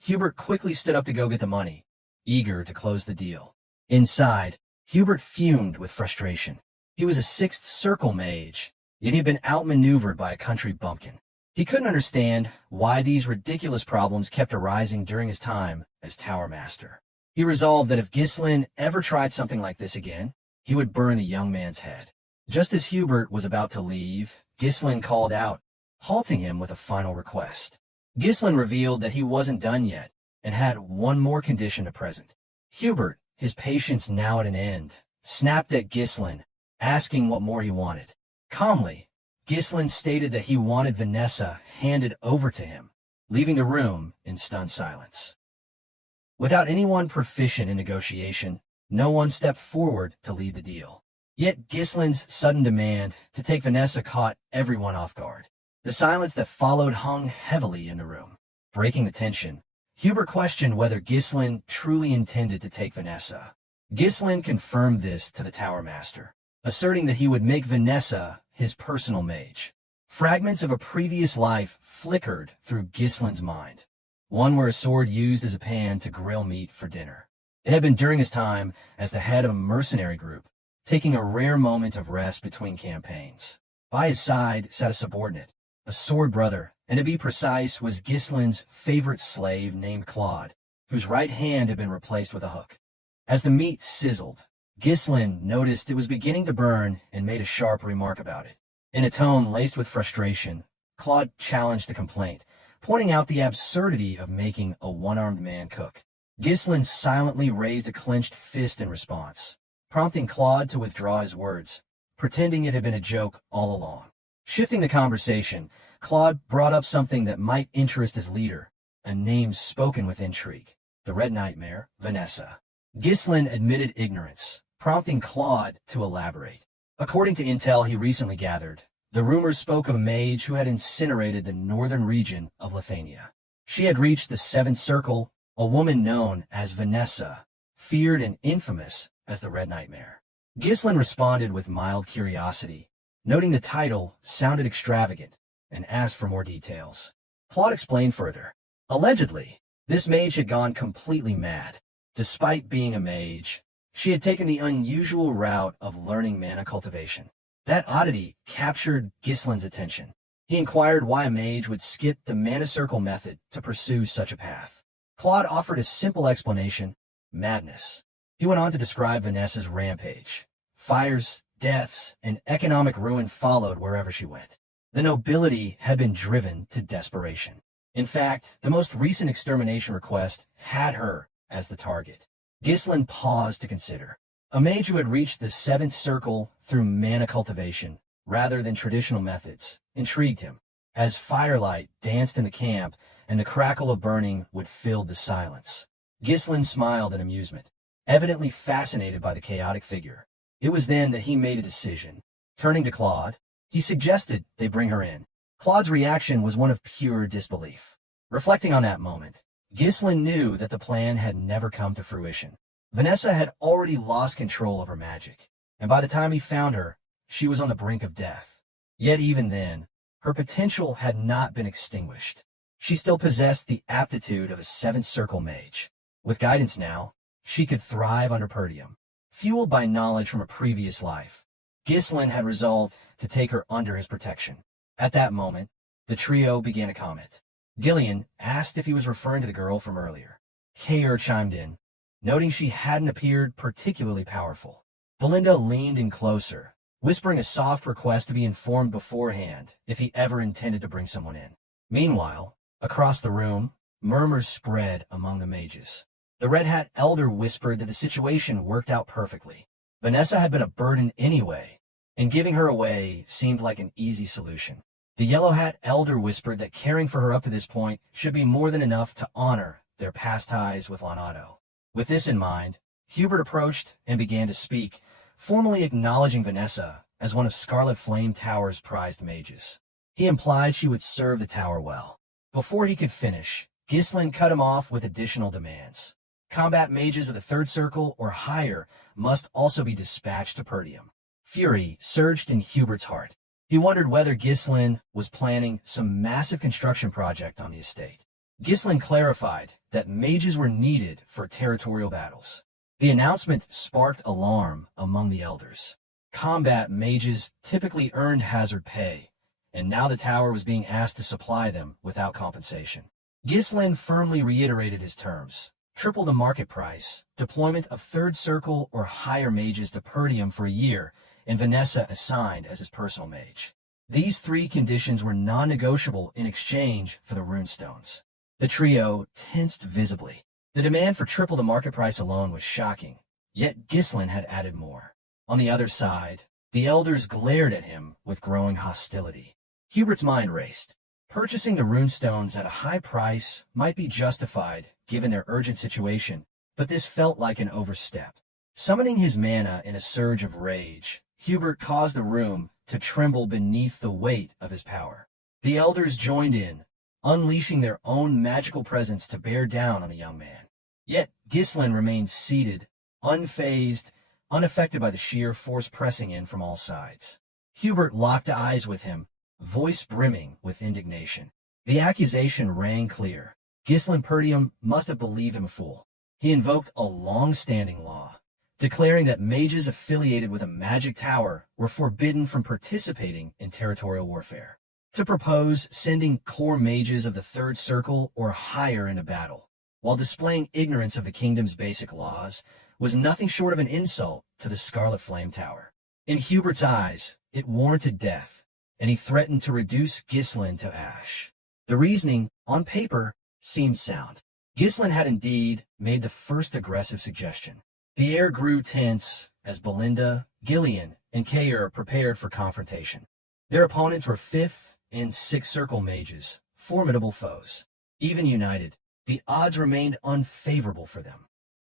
Hubert quickly stood up to go get the money, eager to close the deal. Inside, Hubert fumed with frustration. He was a sixth circle mage, yet he had been outmaneuvered by a country bumpkin. He couldn't understand why these ridiculous problems kept arising during his time as Tower Master. He resolved that if Ghislain ever tried something like this again, he would burn the young man's head. Just as Hubert was about to leave, Ghislain called out, halting him with a final request. Ghislain revealed that he wasn't done yet, and had one more condition to present. Hubert, his patience now at an end, snapped at Ghislain, asking what more he wanted. Calmly, Ghislain stated that he wanted Vanessa handed over to him, leaving the room in stunned silence. Without anyone proficient in negotiation, no one stepped forward to lead the deal. Yet Ghislain's sudden demand to take Vanessa caught everyone off guard. The silence that followed hung heavily in the room. Breaking the tension, Hubert questioned whether Ghislain truly intended to take Vanessa. Ghislain confirmed this to the Tower Master, asserting that he would make Vanessa his personal mage. Fragments of a previous life flickered through Ghislain's mind, one where a sword used as a pan to grill meat for dinner. It had been during his time as the head of a mercenary group, taking a rare moment of rest between campaigns. By his side sat a subordinate, a sword brother, and to be precise, was Ghislain's favorite slave named Claude, whose right hand had been replaced with a hook. As the meat sizzled, Ghislain noticed it was beginning to burn and made a sharp remark about it. In a tone laced with frustration, Claude challenged the complaint, pointing out the absurdity of making a one-armed man cook. Ghislain silently raised a clenched fist in response, prompting Claude to withdraw his words, pretending it had been a joke all along. Shifting the conversation, Claude brought up something that might interest his leader, a name spoken with intrigue, the Red Nightmare, Vanessa. Ghislain admitted ignorance, prompting Claude to elaborate. According to intel he recently gathered, the rumors spoke of a mage who had incinerated the northern region of Lithuania. She had reached the Seventh Circle, a woman known as Vanessa, feared and infamous as the Red Nightmare. Ghislain responded with mild curiosity, noting the title sounded extravagant, and asked for more details. Claude explained further. Allegedly, this mage had gone completely mad. Despite being a mage, she had taken the unusual route of learning mana cultivation. That oddity captured Ghislain's attention. He inquired why a mage would skip the mana circle method to pursue such a path. Claude offered a simple explanation: madness. He went on to describe Vanessa's rampage. Fires, deaths, and economic ruin followed wherever she went. The nobility had been driven to desperation. In fact, the most recent extermination request had her as the target. Ghislain paused to consider. A mage who had reached the Seventh Circle through mana cultivation, rather than traditional methods, intrigued him. As firelight danced in the camp and the crackle of burning would fill the silence, Ghislain smiled in amusement, evidently fascinated by the chaotic figure. It was then that he made a decision. Turning to Claude, he suggested they bring her in. Claude's reaction was one of pure disbelief. Reflecting on that moment, Ghislain knew that the plan had never come to fruition. Vanessa had already lost control of her magic, and by the time he found her, she was on the brink of death. Yet even then, her potential had not been extinguished. She still possessed the aptitude of a Seventh Circle mage. With guidance now, she could thrive under Perdium. Fueled by knowledge from a previous life, Ghislain had resolved to take her under his protection. At that moment, the trio began a comment. Ghislain asked if he was referring to the girl from earlier. Kaer chimed in, noting she hadn't appeared particularly powerful. Belinda leaned in closer, whispering a soft request to be informed beforehand if he ever intended to bring someone in. Meanwhile, across the room, murmurs spread among the mages. The Red Hat Elder whispered that the situation worked out perfectly. Vanessa had been a burden anyway, and giving her away seemed like an easy solution. The Yellow Hat Elder whispered that caring for her up to this point should be more than enough to honor their past ties with Lonato. With this in mind, Hubert approached and began to speak, formally acknowledging Vanessa as one of Scarlet Flame Tower's prized mages. He implied she would serve the tower well. Before he could finish, Ghislain cut him off with additional demands. Combat mages of the Third Circle or higher must also be dispatched to Perdium. Fury surged in Hubert's heart. He wondered whether Ghislain was planning some massive construction project on the estate. Ghislain clarified that mages were needed for territorial battles. The announcement sparked alarm among the elders. Combat mages typically earned hazard pay, and now the tower was being asked to supply them without compensation. Ghislain firmly reiterated his terms: triple the market price, deployment of third circle or higher mages to Perdium for a year, and Vanessa assigned as his personal mage. These three conditions were non-negotiable in exchange for the runestones. The trio tensed visibly. The demand for triple the market price alone was shocking, yet Ghislain had added more. On the other side, the elders glared at him with growing hostility. Hubert's mind raced. Purchasing the runestones at a high price might be justified given their urgent situation, but this felt like an overstep. Summoning his mana in a surge of rage, Hubert caused the room to tremble beneath the weight of his power. The elders joined in, unleashing their own magical presence to bear down on the young man. Yet Ghislain remained seated, unfazed, unaffected by the sheer force pressing in from all sides. Hubert locked eyes with him, voice brimming with indignation. The accusation rang clear. Ghislain Perdium must have believed him a fool. He invoked a long-standing law, declaring that mages affiliated with a magic tower were forbidden from participating in territorial warfare. To propose sending core mages of the third circle or higher into battle, while displaying ignorance of the kingdom's basic laws, was nothing short of an insult to the Scarlet Flame Tower. In Hubert's eyes, it warranted death, and he threatened to reduce Ghislain to ash. The reasoning, on paper, seemed sound. Ghislain had indeed made the first aggressive suggestion. The air grew tense as Belinda, Gillian, and Kayer prepared for confrontation. Their opponents were 5th and 6th Circle mages, formidable foes. Even united, the odds remained unfavorable for them.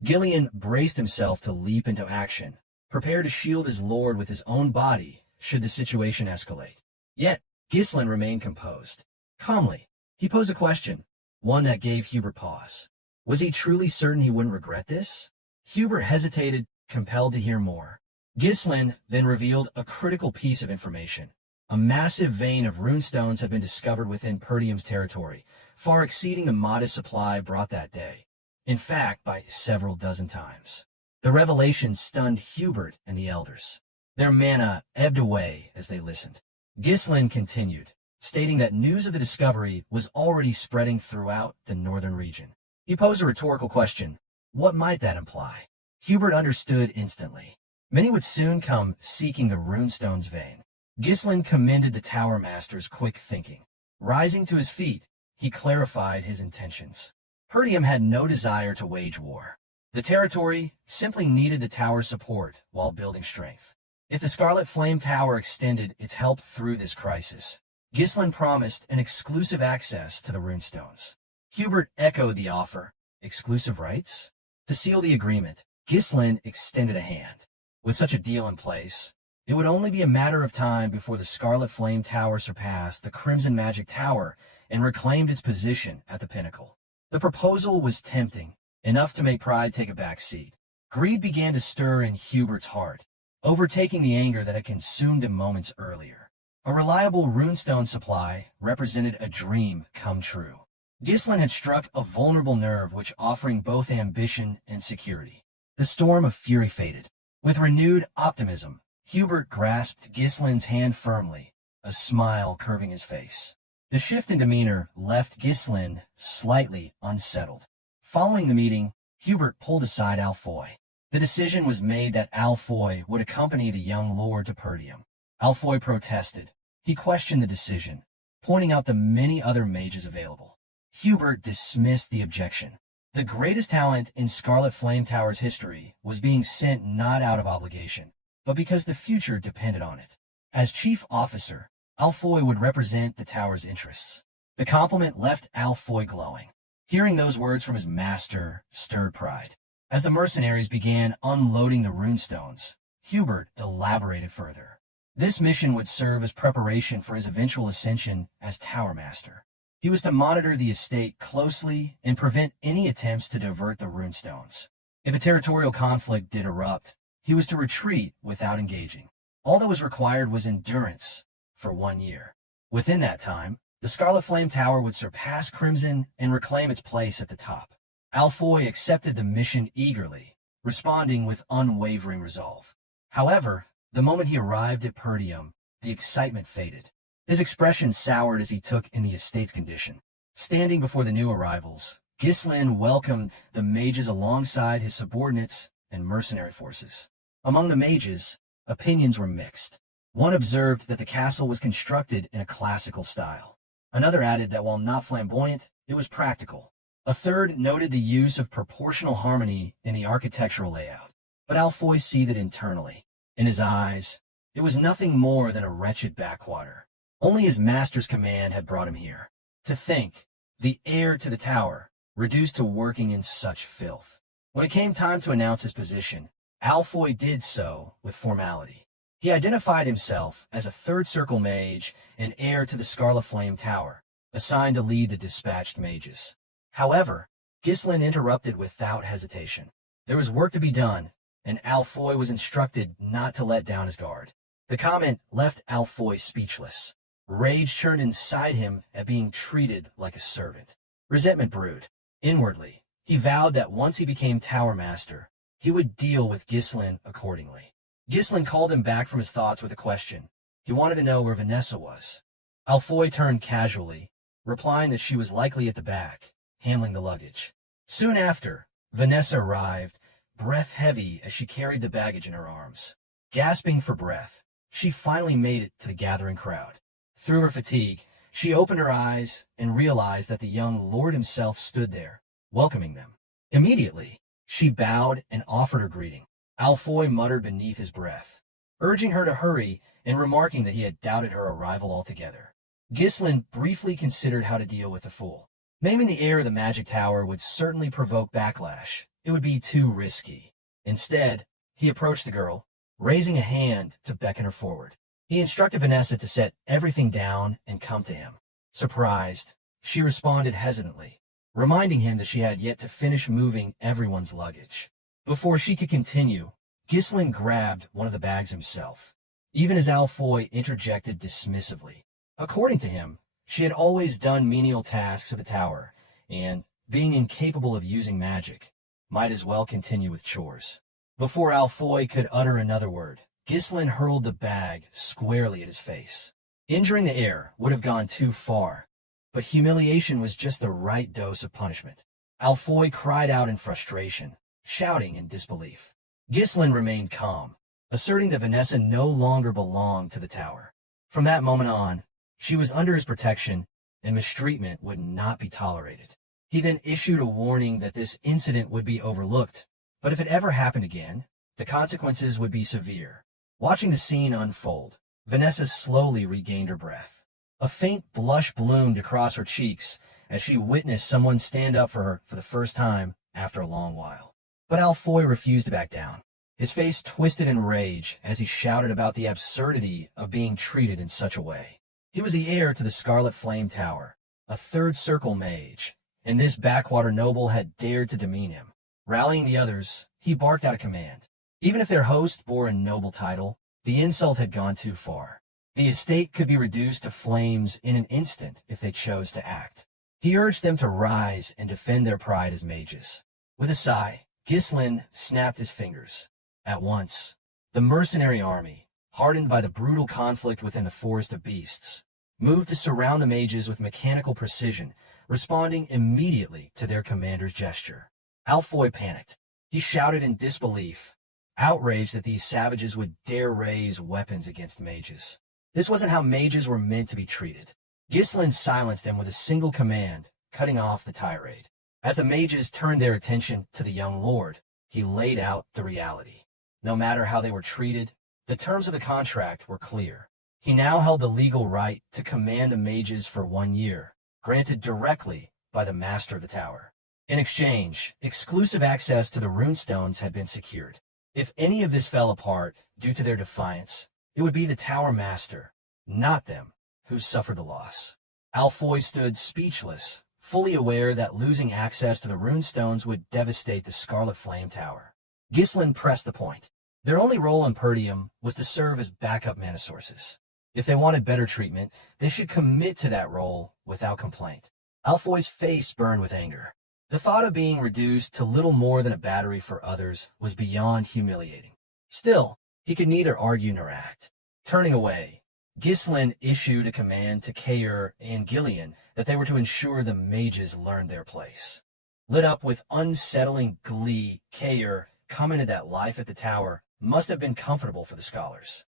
Gillian braced himself to leap into action, prepared to shield his lord with his own body should the situation escalate. Yet, Ghislain remained composed. Calmly, he posed a question, one that gave Hubert pause. Was he truly certain he wouldn't regret this? Hubert hesitated, compelled to hear more. Ghislain then revealed a critical piece of information. A massive vein of runestones had been discovered within Perdium's territory, far exceeding the modest supply brought that day. In fact, by several dozen times. The revelation stunned Hubert and the elders. Their mana ebbed away as they listened. Ghislain continued, stating that news of the discovery was already spreading throughout the northern region. He posed a rhetorical question. What might that imply? Hubert understood instantly. Many would soon come seeking the runestone's vein. Ghislain commended the Tower Master's quick thinking. Rising to his feet, he clarified his intentions. Perdium had no desire to wage war. The territory simply needed the tower's support while building strength. If the Scarlet Flame Tower extended its help through this crisis, Ghislain promised an exclusive access to the runestones. Hubert echoed the offer. Exclusive rights? To seal the agreement, Ghislain extended a hand. With such a deal in place, it would only be a matter of time before the Scarlet Flame Tower surpassed the Crimson Magic Tower and reclaimed its position at the pinnacle. The proposal was tempting, enough to make pride take a back seat. Greed began to stir in Hubert's heart, overtaking the anger that had consumed him moments earlier. A reliable runestone supply represented a dream come true. Ghislain had struck a vulnerable nerve which offering both ambition and security. The storm of fury faded. With renewed optimism, Hubert grasped Ghislain's hand firmly, a smile curving his face. The shift in demeanor left Ghislain slightly unsettled. Following the meeting, Hubert pulled aside Alfoy. The decision was made that Alfoy would accompany the young lord to Perdium. Alfoy protested. He questioned the decision, pointing out the many other mages available. Hubert dismissed the objection. The greatest talent in Scarlet Flame Tower's history was being sent not out of obligation, but because the future depended on it. As chief officer, Alfoy would represent the tower's interests. The compliment left Alfoy glowing. Hearing those words from his master stirred pride. As the mercenaries began unloading the runestones, Hubert elaborated further. This mission would serve as preparation for his eventual ascension as Tower Master. He was to monitor the estate closely and prevent any attempts to divert the runestones. If a territorial conflict did erupt, he was to retreat without engaging. All that was required was endurance for 1 year. Within that time, The Scarlet Flame Tower would surpass Crimson and reclaim its place at the top. Alfoy accepted the mission eagerly, responding with unwavering resolve. However, the moment he arrived at Perdium, the excitement faded. His expression soured as he took in the estate's condition. Standing before the new arrivals, Ghislain welcomed the mages alongside his subordinates and mercenary forces. Among the mages, opinions were mixed. One observed that the castle was constructed in a classical style. Another added that while not flamboyant, it was practical. A third noted the use of proportional harmony in the architectural layout. But Alfoy seethed internally. In his eyes, it was nothing more than a wretched backwater. Only his master's command had brought him here. To think, the heir to the tower, reduced to working in such filth. When it came time to announce his position, Alfoy did so with formality. He identified himself as a third circle mage and heir to the Scarlet Flame Tower, assigned to lead the dispatched mages. However, Ghislain interrupted without hesitation. There was work to be done, and Alfoy was instructed not to let down his guard. The comment left Alfoy speechless. Rage churned inside him at being treated like a servant. Resentment brewed. Inwardly, he vowed that once he became Tower Master, he would deal with Ghislain accordingly. Ghislain called him back from his thoughts with a question. He wanted to know where Vanessa was. Alfoy turned casually, replying that she was likely at the back, handling the luggage. Soon after, Vanessa arrived, breath heavy as she carried the baggage in her arms. Gasping for breath, she finally made it to the gathering crowd. Through her fatigue, she opened her eyes and realized that the young lord himself stood there, welcoming them. Immediately, she bowed and offered her greeting. Alfoy muttered beneath his breath, urging her to hurry and remarking that he had doubted her arrival altogether. Ghislain briefly considered how to deal with the fool. Maiming the heir of the magic tower would certainly provoke backlash. It would be too risky. Instead, he approached the girl, raising a hand to beckon her forward. He instructed Vanessa to set everything down and come to him. Surprised, she responded hesitantly, reminding him that she had yet to finish moving everyone's luggage. Before she could continue, Ghislain grabbed one of the bags himself, even as Alfoy interjected dismissively. According to him, she had always done menial tasks at the tower, and, being incapable of using magic, might as well continue with chores. Before Alfoy could utter another word, Ghislain hurled the bag squarely at his face. Injuring the heir would have gone too far, but humiliation was just the right dose of punishment. Alfoy cried out in frustration, shouting in disbelief. Ghislain remained calm, asserting that Vanessa no longer belonged to the tower. From that moment on, she was under his protection, and mistreatment would not be tolerated. He then issued a warning that this incident would be overlooked, but if it ever happened again, the consequences would be severe. Watching the scene unfold, Vanessa slowly regained her breath. A faint blush bloomed across her cheeks as she witnessed someone stand up for her for the first time after a long while. But Alfoy refused to back down. His face twisted in rage as he shouted about the absurdity of being treated in such a way. He was the heir to the Scarlet Flame Tower, a third circle mage, and this backwater noble had dared to demean him. Rallying the others, he barked out a command. Even if their host bore a noble title, the insult had gone too far. The estate could be reduced to flames in an instant if they chose to act. He urged them to rise and defend their pride as mages. With a sigh, Ghislain snapped his fingers. At once, the mercenary army, hardened by the brutal conflict within the Forest of Beasts, moved to surround the mages with mechanical precision, responding immediately to their commander's gesture. Alfoy panicked. He shouted in disbelief, outraged that these savages would dare raise weapons against mages. This wasn't how mages were meant to be treated. Ghislain silenced him with a single command, cutting off the tirade. As the mages turned their attention to the young lord, he laid out the reality. No matter how they were treated, the terms of the contract were clear. He now held the legal right to command the mages for 1 year, granted directly by the master of the tower. In exchange, exclusive access to the runestones had been secured. If any of this fell apart due to their defiance, it would be the tower master, not them, who suffered the loss. Alfoy stood speechless, fully aware that losing access to the runestones would devastate the Scarlet Flame Tower. Ghislain pressed the point. Their only role in Perdium was to serve as backup mana sources. If they wanted better treatment, they should commit to that role without complaint. Alfoy's face burned with anger. The thought of being reduced to little more than a battery for others was beyond humiliating. Still, he could neither argue nor act. Turning away, Ghislain issued a command to Kair and Gillian that they were to ensure the mages learned their place. Lit up with unsettling glee, Kair commented that life at the tower must have been comfortable for the scholars.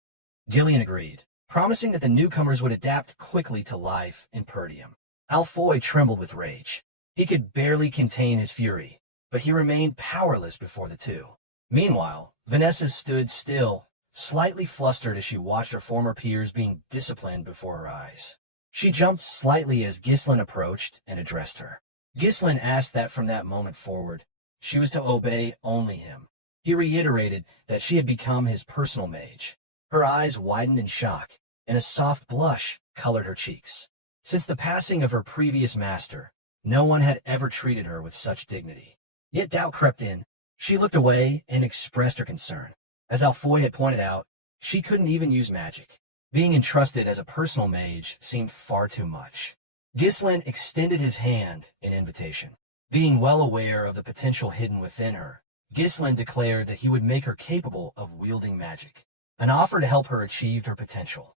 Gillian agreed, promising that the newcomers would adapt quickly to life in Perdium. Alfoy trembled with rage. He could barely contain his fury, but he remained powerless before the two. Meanwhile, Vanessa stood still, slightly flustered as she watched her former peers being disciplined before her eyes. She jumped slightly as Ghislain approached and addressed her. Ghislain asked that from that moment forward, she was to obey only him. He reiterated that she had become his personal mage. Her eyes widened in shock, and a soft blush colored her cheeks. Since the passing of her previous master, no one had ever treated her with such dignity. Yet doubt crept in. She looked away and expressed her concern. As Alfoy had pointed out, she couldn't even use magic. Being entrusted as a personal mage seemed far too much. Ghislain extended his hand in invitation. Being well aware of the potential hidden within her, Ghislain declared that he would make her capable of wielding magic, an offer to help her achieve her potential.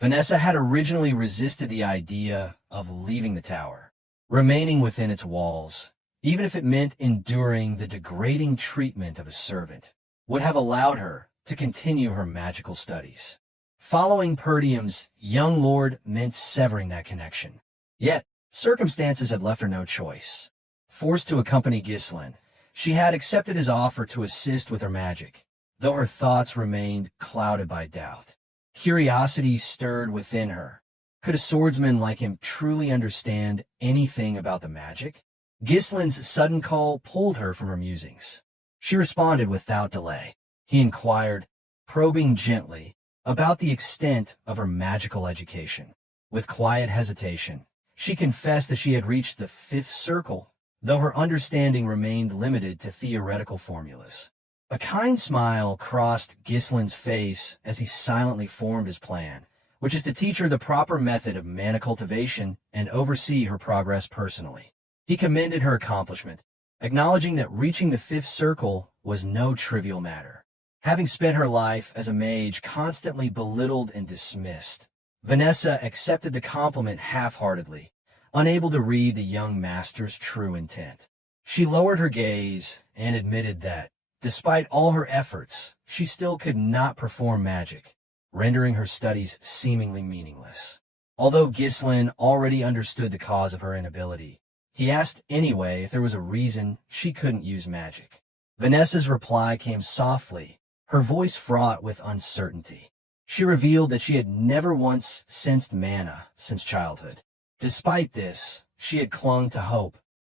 Vanessa had originally resisted the idea of leaving the tower, remaining within its walls, even if it meant enduring the degrading treatment of a servant, would have allowed her to continue her magical studies. Following Perdium's young lord meant severing that connection. Yet, circumstances had left her no choice. Forced to accompany Ghislain, she had accepted his offer to assist with her magic, though her thoughts remained clouded by doubt. Curiosity stirred within her. Could a swordsman like him truly understand anything about the magic? Ghislain's sudden call pulled her from her musings. She responded without delay. He inquired, probing gently, about the extent of her magical education. With quiet hesitation, she confessed that she had reached the fifth circle, though her understanding remained limited to theoretical formulas. A kind smile crossed Ghislain's face as he silently formed his plan, which is to teach her the proper method of mana cultivation and oversee her progress personally. He commended her accomplishment, acknowledging that reaching the fifth circle was no trivial matter. Having spent her life as a mage constantly belittled and dismissed, Vanessa accepted the compliment half-heartedly, unable to read the young master's true intent. She lowered her gaze and admitted that, despite all her efforts, she still could not perform magic, rendering her studies seemingly meaningless. Although Ghislain already understood the cause of her inability, he asked anyway if there was a reason she couldn't use magic. Vanessa's reply came softly, her voice fraught with uncertainty. She revealed that she had never once sensed mana since childhood. Despite this, she had clung to hope,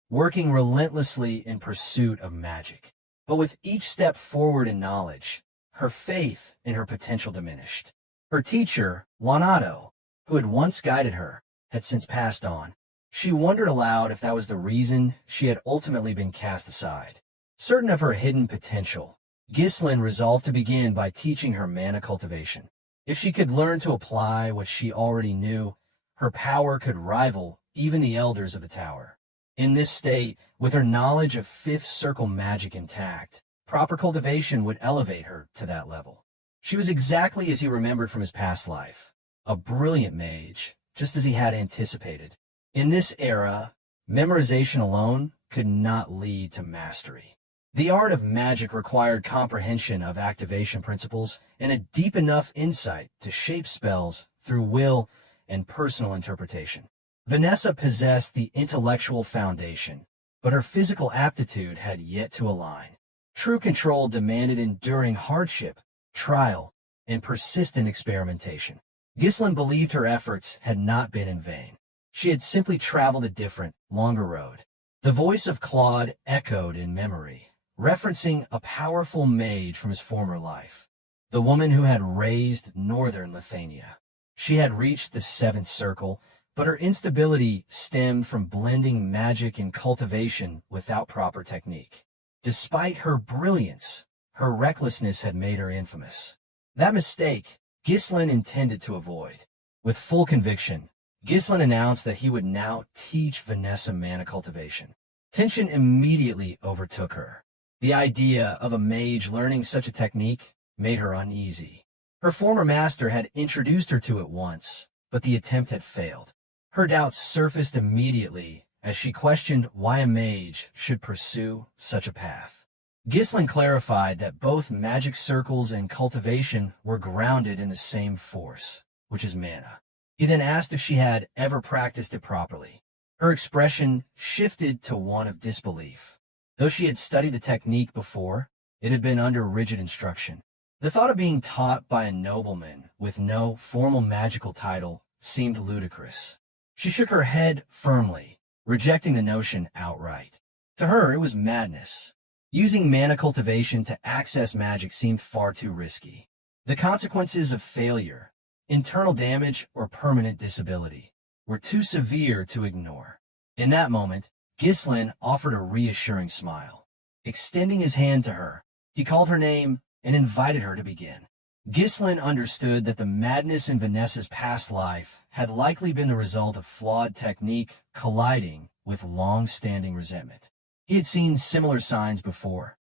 working relentlessly in pursuit of magic. But with each step forward in knowledge, her faith in her potential diminished. Her teacher, Juanato, who had once guided her, had since passed on. She wondered aloud if that was the reason she had ultimately been cast aside. Certain of her hidden potential, Ghislain resolved to begin by teaching her mana cultivation. If she could learn to apply what she already knew, her power could rival even the elders of the tower. In this state, with her knowledge of fifth circle magic intact, proper cultivation would elevate her to that level. She was exactly as he remembered from his past life, a brilliant mage, just as he had anticipated. In this era, memorization alone could not lead to mastery. The art of magic required comprehension of activation principles and a deep enough insight to shape spells through will and personal interpretation. Vanessa possessed the intellectual foundation, but her physical aptitude had yet to align. True control demanded enduring hardship, trial, and persistent experimentation. Ghislain believed her efforts had not been in vain. She had simply traveled a different, longer road. The voice of Claude echoed in memory, referencing a powerful mage from his former life, the woman who had raised northern Lithuania. She had reached the seventh circle, but her instability stemmed from blending magic and cultivation without proper technique. Despite her brilliance, her recklessness had made her infamous. That mistake, Ghislain intended to avoid. With full conviction, Ghislain announced that he would now teach Vanessa mana cultivation. Tension immediately overtook her. The idea of a mage learning such a technique made her uneasy. Her former master had introduced her to it once, but the attempt had failed. Her doubts surfaced immediately as she questioned why a mage should pursue such a path. Ghislain clarified that both magic circles and cultivation were grounded in the same force, which is mana. He then asked if she had ever practiced it properly. Her expression shifted to one of disbelief. Though she had studied the technique before, it had been under rigid instruction. The thought of being taught by a nobleman with no formal magical title seemed ludicrous. She shook her head firmly, rejecting the notion outright. To her, it was madness. Using mana cultivation to access magic seemed far too risky. The consequences of failure, internal damage, or permanent disability, were too severe to ignore. In that moment, Ghislain offered a reassuring smile. Extending his hand to her, he called her name and invited her to begin. Ghislain understood that the madness in Vanessa's past life had likely been the result of flawed technique colliding with long-standing resentment. He had seen similar signs before.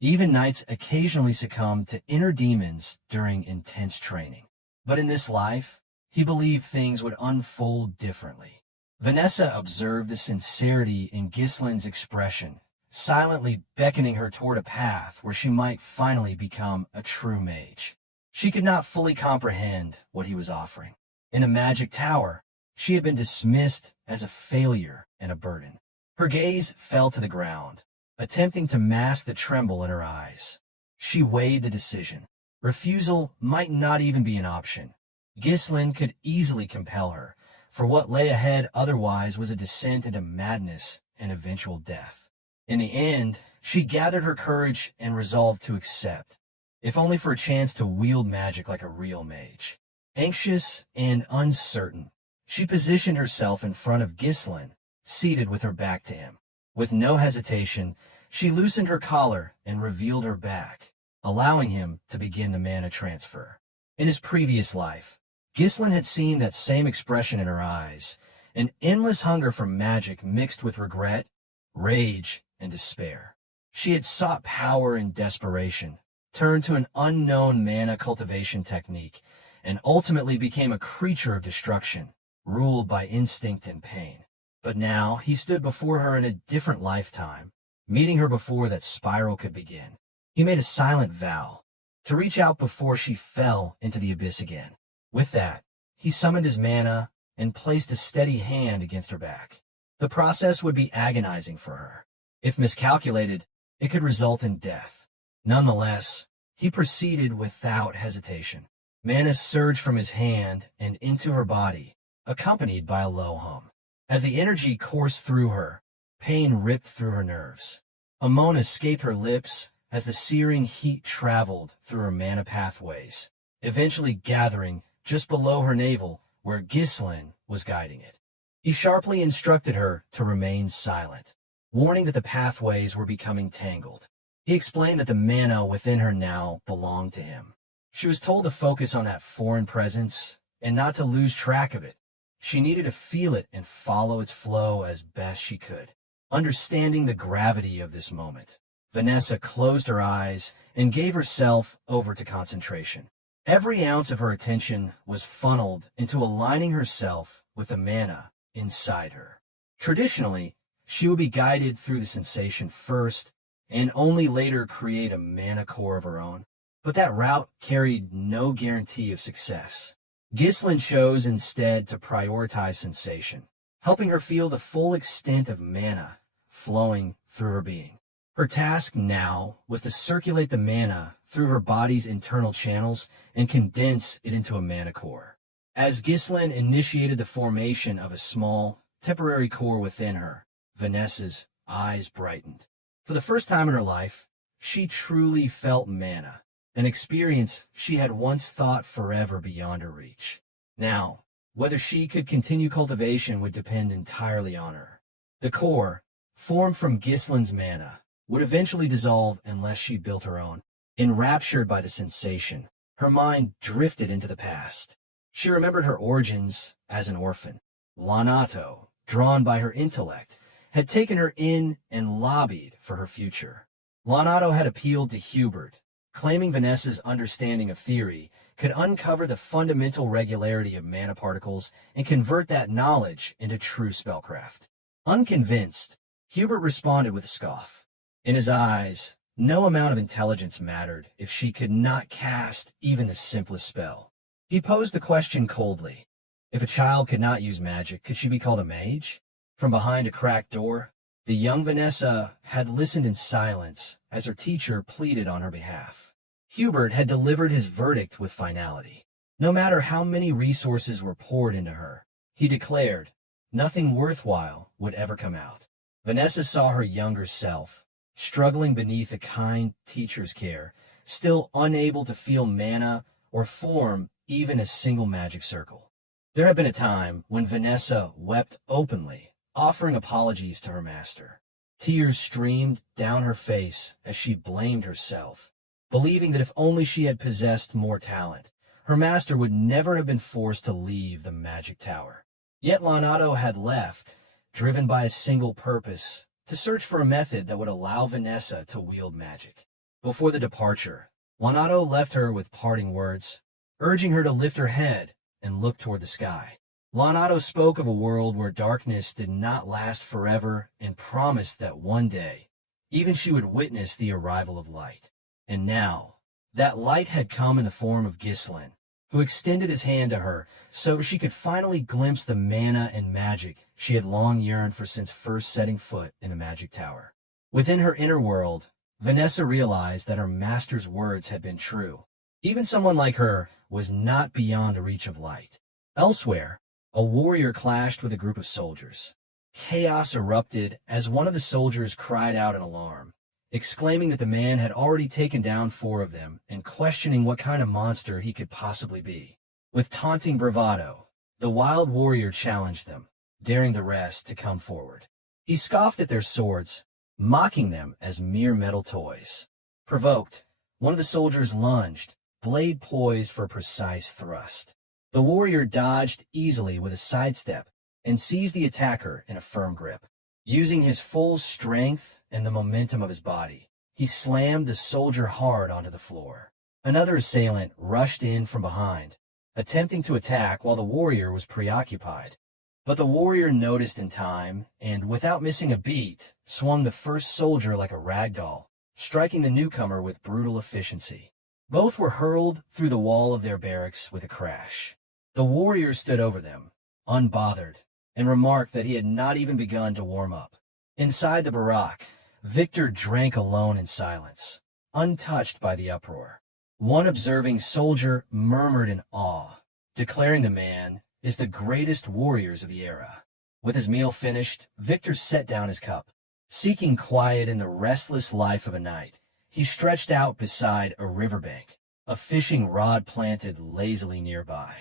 Even knights occasionally succumbed to inner demons during intense training. But in this life, he believed things would unfold differently. Vanessa observed the sincerity in Ghislain's expression, silently beckoning her toward a path where she might finally become a true mage. She could not fully comprehend what he was offering. In a magic tower, she had been dismissed as a failure and a burden. Her gaze fell to the ground, attempting to mask the tremble in her eyes. She weighed the decision. Refusal might not even be an option. Ghislain could easily compel her, for what lay ahead otherwise was a descent into madness and eventual death. In the end, she gathered her courage and resolved to accept, if only for a chance to wield magic like a real mage. Anxious and uncertain, she positioned herself in front of Ghislain, seated with her back to him. With no hesitation, she loosened her collar and revealed her back, allowing him to begin the mana transfer. In his previous life, Ghislain had seen that same expression in her eyes, an endless hunger for magic mixed with regret, rage, and despair. She had sought power in desperation, turned to an unknown mana cultivation technique, and ultimately became a creature of destruction, ruled by instinct and pain. But now he stood before her in a different lifetime, meeting her before that spiral could begin. He made a silent vow to reach out before she fell into the abyss again. With that, he summoned his mana and placed a steady hand against her back. The process would be agonizing for her. If miscalculated, it could result in death. Nonetheless, he proceeded without hesitation. Mana surged from his hand and into her body, accompanied by a low hum. As the energy coursed through her, pain ripped through her nerves. A moan escaped her lips as the searing heat traveled through her mana pathways, eventually gathering just below her navel where Ghislain was guiding it. He sharply instructed her to remain silent, warning that the pathways were becoming tangled. He explained that the mana within her now belonged to him. She was told to focus on that foreign presence and not to lose track of it. She needed to feel it and follow its flow as best she could. Understanding the gravity of this moment, Vanessa closed her eyes and gave herself over to concentration. Every ounce of her attention was funneled into aligning herself with the mana inside her. Traditionally, she would be guided through the sensation first and only later create a mana core of her own. But that route carried no guarantee of success. Ghislain chose instead to prioritize sensation, helping her feel the full extent of mana flowing through her being. Her task now was to circulate the mana through her body's internal channels and condense it into a mana core. As Ghislain initiated the formation of a small, temporary core within her, Vanessa's eyes brightened. For the first time in her life, she truly felt mana, an experience she had once thought forever beyond her reach. Now, whether she could continue cultivation would depend entirely on her. The core, formed from Ghislain's mana, would eventually dissolve unless she built her own. Enraptured by the sensation, her mind drifted into the past. She remembered her origins as an orphan. Lanato, drawn by her intellect, had taken her in and lobbied for her future. Lanato had appealed to Hubert, claiming Vanessa's understanding of theory could uncover the fundamental regularity of mana particles and convert that knowledge into true spellcraft. Unconvinced, Hubert responded with a scoff. In his eyes, no amount of intelligence mattered if she could not cast even the simplest spell. He posed the question coldly. If a child could not use magic, could she be called a mage? From behind a cracked door, the young Vanessa had listened in silence as her teacher pleaded on her behalf. Hubert had delivered his verdict with finality. No matter how many resources were poured into her, he declared, nothing worthwhile would ever come out. Vanessa saw her younger self, struggling beneath a kind teacher's care, still unable to feel mana or form even a single magic circle. There had been a time when Vanessa wept openly, offering apologies to her master. Tears streamed down her face as she blamed herself, believing that if only she had possessed more talent, her master would never have been forced to leave the magic tower. Yet Lanato had left, driven by a single purpose, to search for a method that would allow Vanessa to wield magic. Before the departure, Lanato left her with parting words, urging her to lift her head and look toward the sky. Lanato spoke of a world where darkness did not last forever and promised that one day, even she would witness the arrival of light. And now, that light had come in the form of Ghislain, who extended his hand to her so she could finally glimpse the mana and magic she had long yearned for since first setting foot in the magic tower. Within her inner world, Vanessa realized that her master's words had been true. Even someone like her was not beyond the reach of light. Elsewhere, a warrior clashed with a group of soldiers. Chaos erupted as one of the soldiers cried out in alarm, exclaiming that the man had already taken down 4 of them and questioning what kind of monster he could possibly be. With taunting bravado, the wild warrior challenged them, daring the rest to come forward. He scoffed at their swords, mocking them as mere metal toys. Provoked, one of the soldiers lunged, blade poised for a precise thrust. The warrior dodged easily with a sidestep and seized the attacker in a firm grip. Using his full strength and the momentum of his body, he slammed the soldier hard onto the floor. Another assailant rushed in from behind, attempting to attack while the warrior was preoccupied. But the warrior noticed in time and, without missing a beat, swung the first soldier like a rag doll, striking the newcomer with brutal efficiency. Both were hurled through the wall of their barracks with a crash. The warrior stood over them, unbothered, and remarked that he had not even begun to warm up. Inside the barack, Victor drank alone in silence, untouched by the uproar. One observing soldier murmured in awe, declaring the man is the greatest warriors of the era. With his meal finished, Victor set down his cup. Seeking quiet in the restless life of a night, he stretched out beside a riverbank, a fishing rod planted lazily nearby.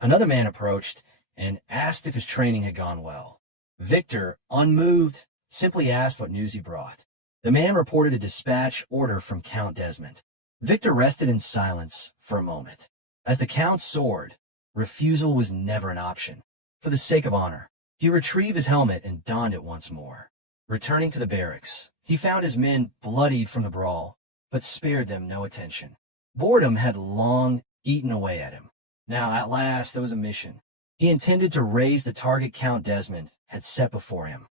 Another man approached and asked if his training had gone well. Victor, unmoved, simply asked what news he brought. The man reported a dispatch order from Count Desmond. Victor rested in silence for a moment. As the Count soared, refusal was never an option. For the sake of honor, he retrieved his helmet and donned it once more. Returning to the barracks, he found his men bloodied from the brawl, but spared them no attention. Boredom had long eaten away at him. Now, at last, there was a mission. He intended to raise the target Count Desmond had set before him.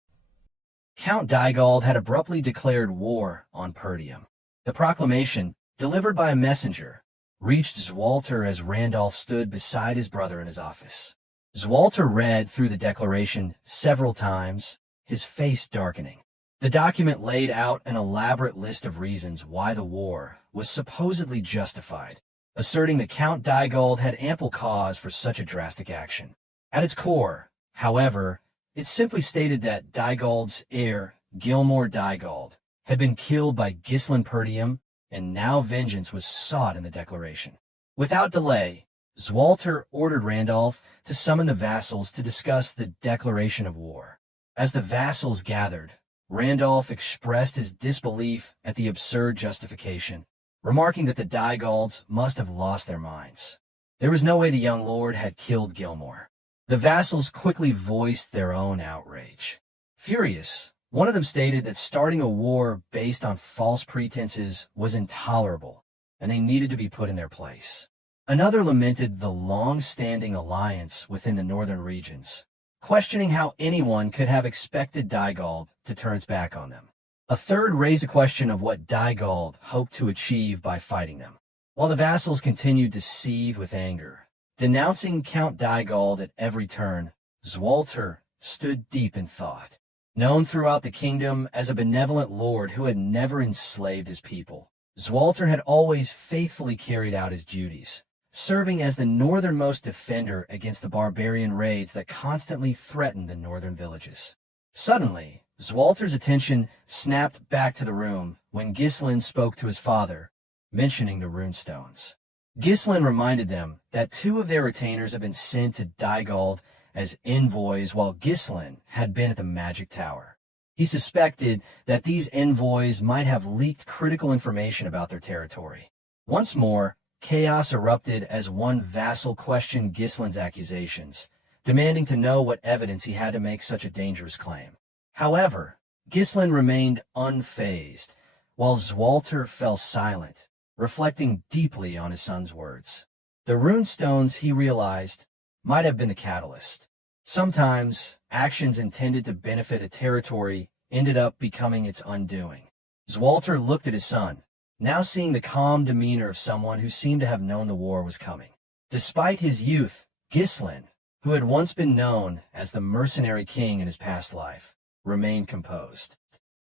Count Dygald had abruptly declared war on Perdium. The proclamation, delivered by a messenger, reached Zwalter as Randolph stood beside his brother in his office. Zwalter read through the declaration several times, his face darkening. The document laid out an elaborate list of reasons why the war was supposedly justified, asserting that Count Dygald had ample cause for such a drastic action. At its core, however, it simply stated that Dygald's heir, Gilmore Dygald, had been killed by Ghislain Perdium, and now vengeance was sought in the declaration. Without delay, Zwalter ordered Randolph to summon the vassals to discuss the declaration of war. As the vassals gathered, Randolph expressed his disbelief at the absurd justification, remarking that the Diegalds must have lost their minds. There was no way the young lord had killed Gilmore. The vassals quickly voiced their own outrage. Furious, one of them stated that starting a war based on false pretenses was intolerable, and they needed to be put in their place. Another lamented the long-standing alliance within the northern regions, questioning how anyone could have expected Diegald to turn its back on them. A third raised the question of what Diegald hoped to achieve by fighting them, while the vassals continued to seethe with anger. Denouncing Count Diegald at every turn, Zwalter stood deep in thought. Known throughout the kingdom as a benevolent lord who had never enslaved his people, Zwalter had always faithfully carried out his duties, serving as the northernmost defender against the barbarian raids that constantly threatened the northern villages. Suddenly, Zwalter's attention snapped back to the room when Ghislain spoke to his father, mentioning the runestones. Ghislain reminded them that 2 of their retainers had been sent to Diegald as envoys while Ghislain had been at the magic tower. He suspected that these envoys might have leaked critical information about their territory. Once more, chaos erupted as one vassal questioned Ghislain's accusations, demanding to know what evidence he had to make such a dangerous claim. However, Ghislain remained unfazed, while Zwalter fell silent, reflecting deeply on his son's words. The runestones, he realized, might have been the catalyst. Sometimes, actions intended to benefit a territory ended up becoming its undoing. Zwalter looked at his son, now seeing the calm demeanor of someone who seemed to have known the war was coming. Despite his youth, Ghislain, who had once been known as the Mercenary King in his past life, remained composed.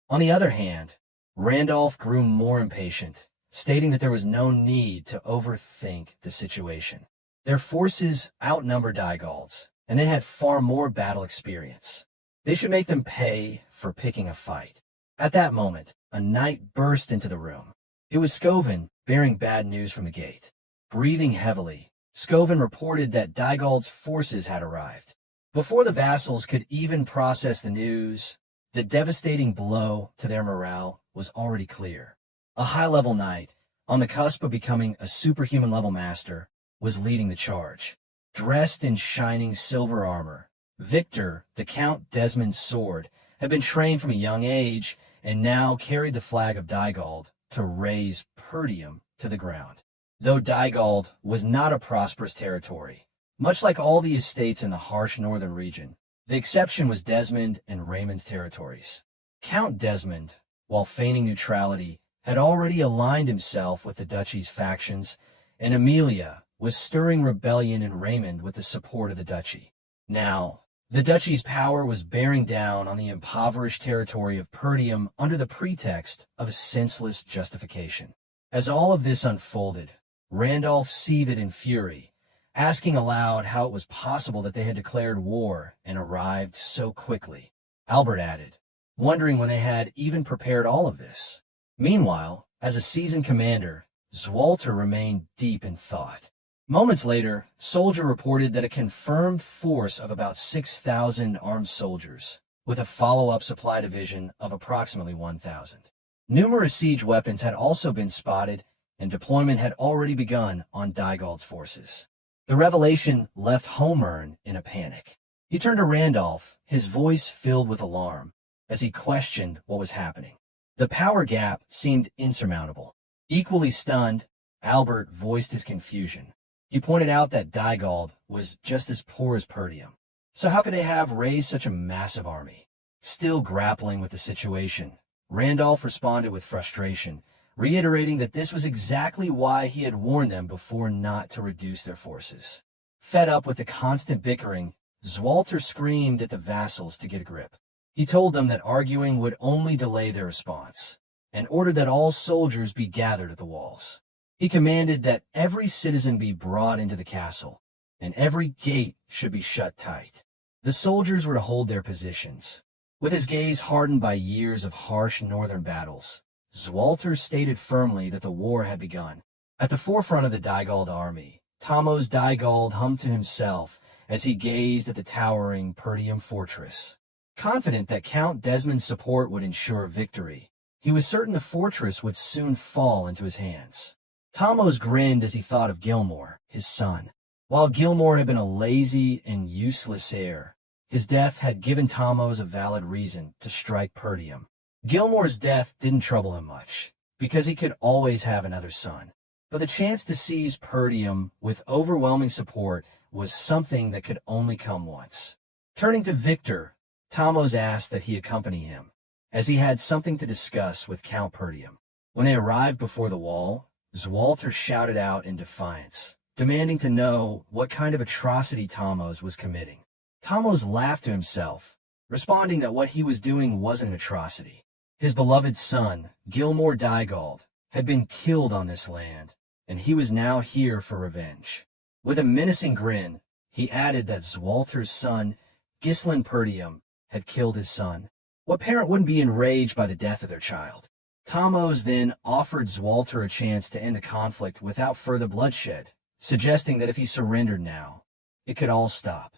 On the other hand, Randolph grew more impatient, stating that there was no need to overthink the situation. Their forces outnumbered Diegald's, and they had far more battle experience. They should make them pay for picking a fight. At that moment, a knight burst into the room. It was Scoven, bearing bad news from the gate. Breathing heavily, Scoven reported that Diegald's forces had arrived. Before the vassals could even process the news, the devastating blow to their morale was already clear. A high-level knight, on the cusp of becoming a superhuman-level master, was leading the charge. Dressed in shining silver armor, Victor, the Count Desmond's sword, had been trained from a young age and now carried the flag of Diegald to raise Perdium to the ground. Though Diegald was not a prosperous territory, much like all the estates in the harsh northern region, the exception was Desmond and Raymond's territories. Count Desmond, while feigning neutrality, had already aligned himself with the duchy's factions, and Amelia was stirring rebellion in Raymond with the support of the duchy. Now, the duchy's power was bearing down on the impoverished territory of Perdium under the pretext of a senseless justification. As all of this unfolded, Randolph seethed in fury, asking aloud how it was possible that they had declared war and arrived so quickly. Albert added, wondering when they had even prepared all of this. Meanwhile, as a seasoned commander, Zwalter remained deep in thought. Moments later, Soldier reported that a confirmed force of about 6,000 armed soldiers, with a follow-up supply division of approximately 1,000. Numerous siege weapons had also been spotted, and deployment had already begun on Diegald's forces. The revelation left Homern in a panic. He turned to Randolph, his voice filled with alarm, as he questioned what was happening. The power gap seemed insurmountable. Equally stunned, Albert voiced his confusion. He pointed out that Diegald was just as poor as Perdium. So how could they have raised such a massive army? Still grappling with the situation, Randolph responded with frustration, reiterating that this was exactly why he had warned them before not to reduce their forces. Fed up with the constant bickering, Zwalter screamed at the vassals to get a grip. He told them that arguing would only delay their response, and ordered that all soldiers be gathered at the walls. He commanded that every citizen be brought into the castle, and every gate should be shut tight. The soldiers were to hold their positions. With his gaze hardened by years of harsh northern battles, Zwalter stated firmly that the war had begun. At the forefront of the Diegald army, Thomas Diegald hummed to himself as he gazed at the towering Perdium fortress. Confident that Count Desmond's support would ensure victory, He was certain the fortress would soon fall into his hands. Tamos grinned as he thought of Gilmore, his son. While Gilmore had been a lazy and useless heir, his death had given Tamos a valid reason to strike Perdium. Gilmore's death didn't trouble him much, because he could always have another son. But the chance to seize Perdium with overwhelming support was something that could only come once. Turning to Victor, Tamos asked that he accompany him, as he had something to discuss with Count Perdium. When they arrived before the wall, Zwalter shouted out in defiance, demanding to know what kind of atrocity Tamos was committing. Tamos laughed to himself, responding that what he was doing wasn't an atrocity. His beloved son, Gilmore Dygald, had been killed on this land, and he was now here for revenge. With a menacing grin, he added that Zwalter's son, Ghislain Perdium, had killed his son. What parent wouldn't be enraged by the death of their child? Tamos then offered Zwalter a chance to end the conflict without further bloodshed, suggesting that if he surrendered now, it could all stop.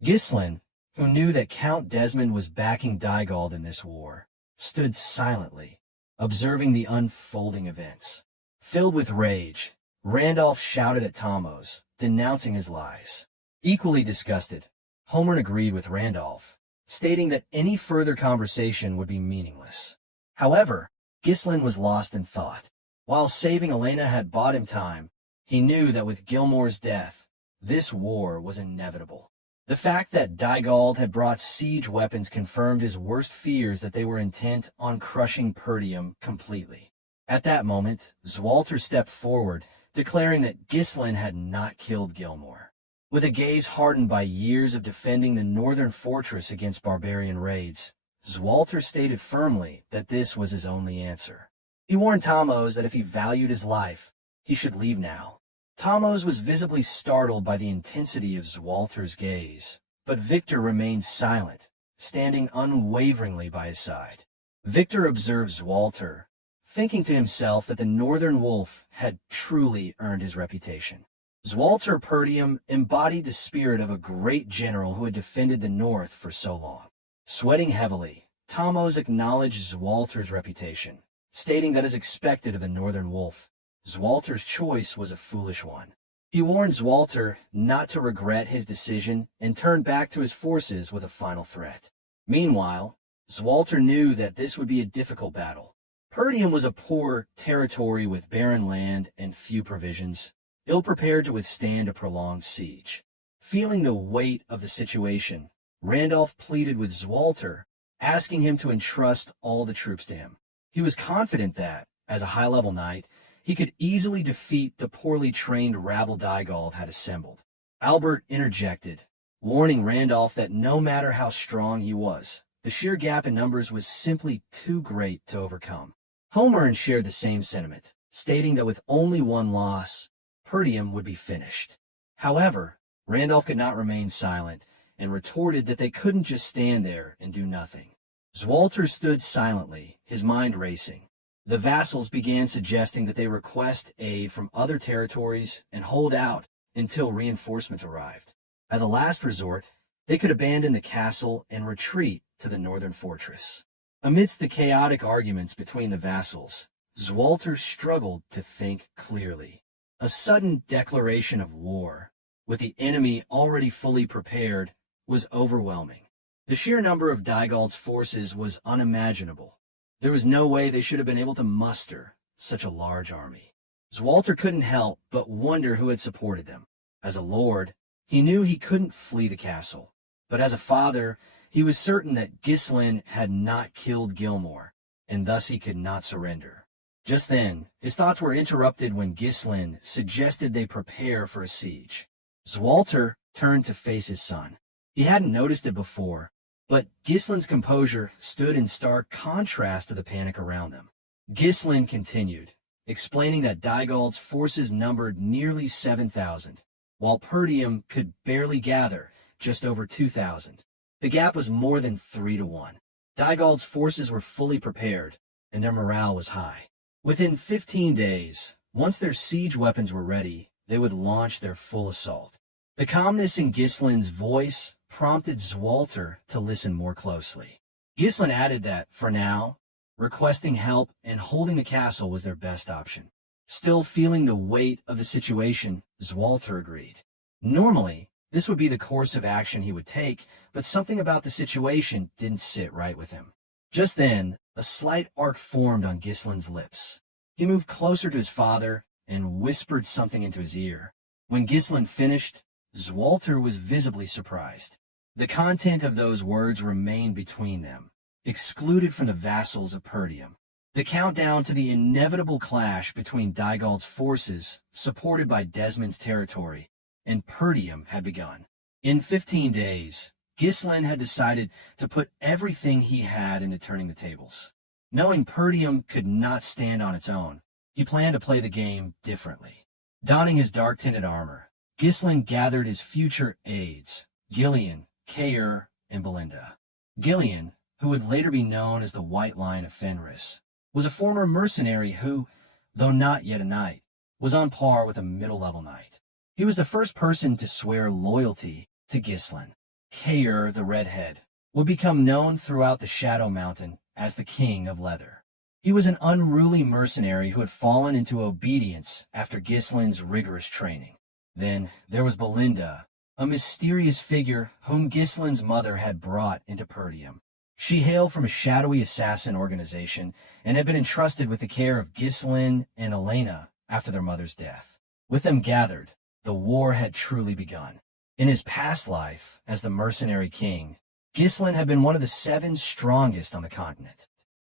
Ghislain, who knew that Count Desmond was backing Dygald in this war, stood silently, observing the unfolding events. Filled with rage, Randolph shouted at Tamos, denouncing his lies. Equally disgusted, Homer agreed with Randolph, stating that any further conversation would be meaningless. However, Ghislain was lost in thought. While saving Elena had bought him time, he knew that with Gilmore's death, this war was inevitable. The fact that Dygald had brought siege weapons confirmed his worst fears that they were intent on crushing Perdium completely. At that moment, Zwalter stepped forward, declaring that Ghislain had not killed Gilmore. With a gaze hardened by years of defending the northern fortress against barbarian raids, Zwalter stated firmly that this was his only answer. He warned Tamos that if he valued his life, he should leave now. Tamos was visibly startled by the intensity of Zwalter's gaze, but Victor remained silent, standing unwaveringly by his side. Victor observed Zwalter, thinking to himself that the Northern Wolf had truly earned his reputation. Zwalter Perdium embodied the spirit of a great general who had defended the North for so long. Sweating heavily, Tamos acknowledged Zwalter's reputation, stating that as expected of the Northern Wolf, Zwalter's choice was a foolish one. He warned Zwalter not to regret his decision and turned back to his forces with a final threat. Meanwhile, Zwalter knew that this would be a difficult battle. Perdium was a poor territory with barren land and few provisions, ill-prepared to withstand a prolonged siege. Feeling the weight of the situation, Randolph pleaded with Zwalter, asking him to entrust all the troops to him. He was confident that, as a high-level knight, he could easily defeat the poorly trained rabble Dygald had assembled. Albert interjected, warning Randolph that no matter how strong he was, the sheer gap in numbers was simply too great to overcome. Homer shared the same sentiment, stating that with only one loss, Perdium would be finished. However, Randolph could not remain silent, and retorted that they couldn't just stand there and do nothing. Zwalter stood silently, his mind racing. The vassals began suggesting that they request aid from other territories and hold out until reinforcements arrived. As a last resort, they could abandon the castle and retreat to the northern fortress. Amidst the chaotic arguments between the vassals, Zwalter struggled to think clearly. A sudden declaration of war, with the enemy already fully prepared, was overwhelming. The sheer number of Dygald's forces was unimaginable. There was no way they should have been able to muster such a large army. Zwalter couldn't help but wonder who had supported them. As a lord, he knew he couldn't flee the castle, but as a father, he was certain that Ghislain had not killed Gilmore, and thus he could not surrender. Just then, his thoughts were interrupted when Ghislain suggested they prepare for a siege. Zwalter turned to face his son. He hadn't noticed it before, but Ghislain's composure stood in stark contrast to the panic around them. Ghislain continued, explaining that Dygald's forces numbered nearly 7,000, while Perdium could barely gather just over 2,000. The gap was more than 3 to 1. Dygald's forces were fully prepared, and their morale was high. Within 15 days, once their siege weapons were ready, they would launch their full assault. The calmness in Ghislain's voice prompted Zwalter to listen more closely. Ghislain added that, for now, requesting help and holding the castle was their best option. Still feeling the weight of the situation, Zwalter agreed. Normally, this would be the course of action he would take, but something about the situation didn't sit right with him. Just then, a slight arc formed on Ghislain's lips. He moved closer to his father and whispered something into his ear. When Ghislain finished, Zwalter was visibly surprised. The content of those words remained between them, excluded from the vassals of Perdium. The countdown to the inevitable clash between Dygald's forces, supported by Desmond's territory, and Perdium had begun. In 15 days, Ghislain had decided to put everything he had into turning the tables. Knowing Perdium could not stand on its own, he planned to play the game differently. Donning his dark-tinted armor, Ghislain gathered his future aides, Ghislain, Kaer, and Belinda. Ghislain, who would later be known as the White Lion of Fenris, was a former mercenary who, though not yet a knight, was on par with a middle-level knight. He was the first person to swear loyalty to Ghislain. Kaer, the Redhead, would become known throughout the Shadow Mountain as the King of Leather. He was an unruly mercenary who had fallen into obedience after Ghislain's rigorous training. Then there was Belinda, a mysterious figure whom Ghislain's mother had brought into Perdium. She hailed from a shadowy assassin organization and had been entrusted with the care of Ghislain and Elena after their mother's death. With them gathered, the war had truly begun. In his past life as the Mercenary King, Ghislain had been one of the 7 strongest on the continent.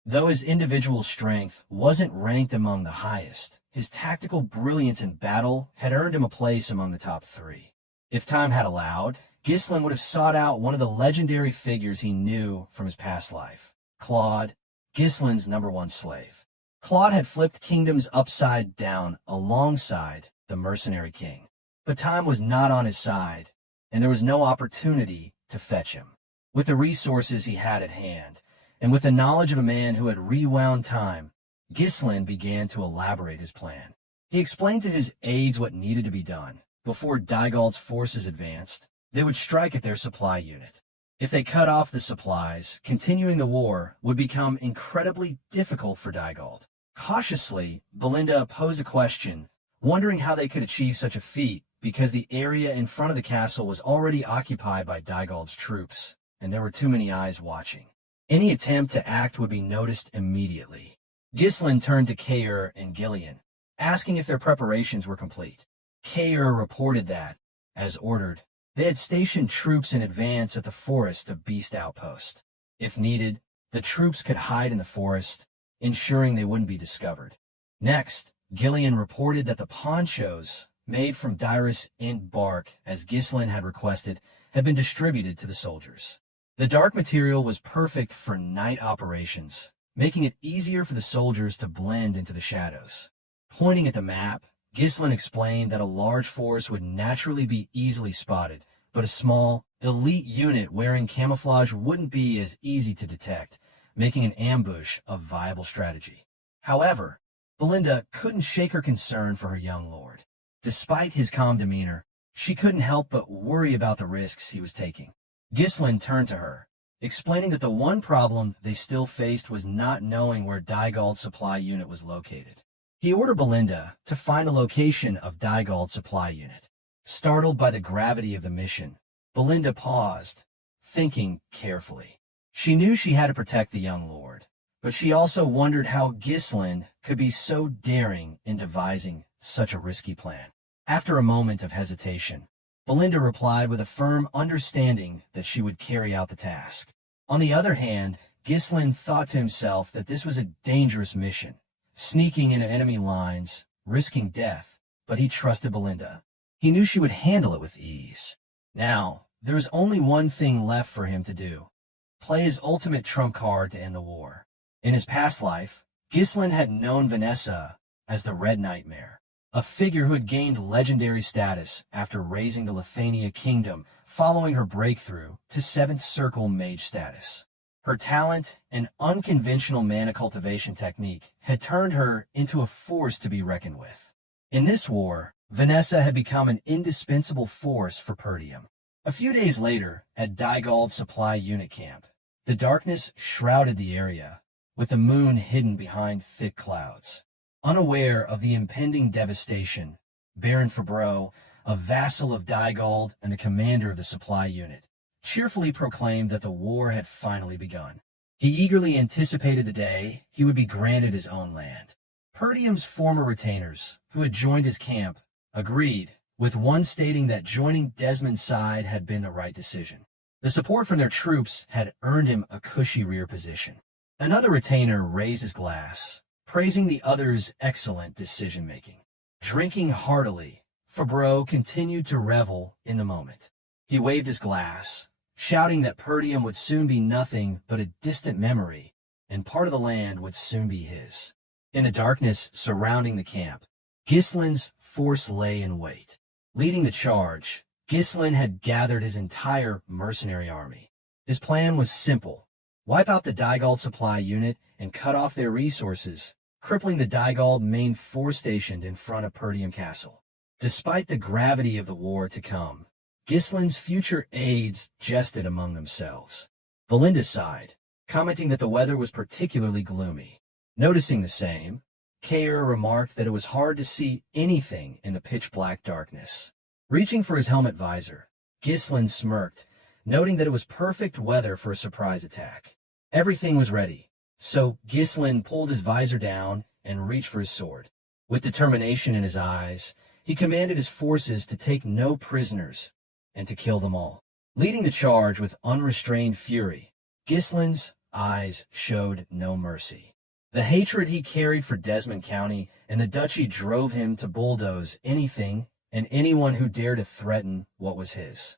Though his individual strength wasn't ranked among the highest, his tactical brilliance in battle had earned him a place among the top 3. If time had allowed, Ghislain would have sought out one of the legendary figures he knew from his past life, Claude, Ghislain's #1 slave. Claude had flipped kingdoms upside down alongside the Mercenary King. But time was not on his side, and there was no opportunity to fetch him. With the resources he had at hand, and with the knowledge of a man who had rewound time, Ghislain began to elaborate his plan. He explained to his aides what needed to be done. Before Dygald's forces advanced, they would strike at their supply unit. If they cut off the supplies, continuing the war would become incredibly difficult for Dygald. Cautiously, Belinda posed a question, wondering how they could achieve such a feat because the area in front of the castle was already occupied by Dygald's troops, and there were too many eyes watching. Any attempt to act would be noticed immediately. Ghislain turned to Kaer and Ghislain, asking if their preparations were complete. Kaer reported that, as ordered, they had stationed troops in advance at the forest of Beast Outpost. If needed, the troops could hide in the forest, ensuring they wouldn't be discovered. Next, Ghislain reported that the ponchos, made from Dyrus Int bark as Ghislain had requested, had been distributed to the soldiers. The dark material was perfect for night operations, making it easier for the soldiers to blend into the shadows. Pointing at the map, Ghislain explained that a large force would naturally be easily spotted, but a small, elite unit wearing camouflage wouldn't be as easy to detect, making an ambush a viable strategy. However, Belinda couldn't shake her concern for her young lord. Despite his calm demeanor, she couldn't help but worry about the risks he was taking. Ghislain turned to her, explaining that the one problem they still faced was not knowing where Dygald's supply unit was located. He ordered Belinda to find the location of Dygald's supply unit. Startled by the gravity of the mission, Belinda paused, thinking carefully. She knew she had to protect the young lord, but she also wondered how Ghislain could be so daring in devising such a risky plan. After a moment of hesitation, Belinda replied with a firm understanding that she would carry out the task. On the other hand, Ghislain thought to himself that this was a dangerous mission, sneaking into enemy lines, risking death, but he trusted Belinda. He knew she would handle it with ease. Now, there was only one thing left for him to do: play his ultimate trump card to end the war. In his past life, Ghislain had known Vanessa as the Red Nightmare, a figure who had gained legendary status after raising the Lithania kingdom following her breakthrough to 7th Circle Mage status. Her talent and unconventional mana cultivation technique had turned her into a force to be reckoned with. In this war, Vanessa had become an indispensable force for Perdium. A few days later, at Dygald's supply unit camp, the darkness shrouded the area, with the moon hidden behind thick clouds. Unaware of the impending devastation, Baron Fabreau, a vassal of Dygald and the commander of the supply unit, cheerfully proclaimed that the war had finally begun. He eagerly anticipated the day he would be granted his own land. Perdium's former retainers, who had joined his camp, agreed, with one stating that joining Desmond's side had been the right decision. The support from their troops had earned him a cushy rear position. Another retainer raised his glass, praising the other's excellent decision-making. Drinking heartily, Fabreau continued to revel in the moment. He waved his glass, shouting that Perdium would soon be nothing but a distant memory, and part of the land would soon be his. In the darkness surrounding the camp, Ghislain's force lay in wait. Leading the charge, Ghislain had gathered his entire mercenary army. His plan was simple: wipe out the Dygald supply unit and cut off their resources, crippling the Dygald main force stationed in front of Perdium Castle. Despite the gravity of the war to come, Ghislain's future aides jested among themselves. Belinda sighed, commenting that the weather was particularly gloomy. Noticing the same, Kair remarked that it was hard to see anything in the pitch-black darkness. Reaching for his helmet visor, Ghislain smirked, noting that it was perfect weather for a surprise attack. Everything was ready, so Ghislain pulled his visor down and reached for his sword. With determination in his eyes, he commanded his forces to take no prisoners and to kill them all. Leading the charge with unrestrained fury, Ghislain's eyes showed no mercy. The hatred he carried for Desmond County and the duchy drove him to bulldoze anything and anyone who dared to threaten what was his.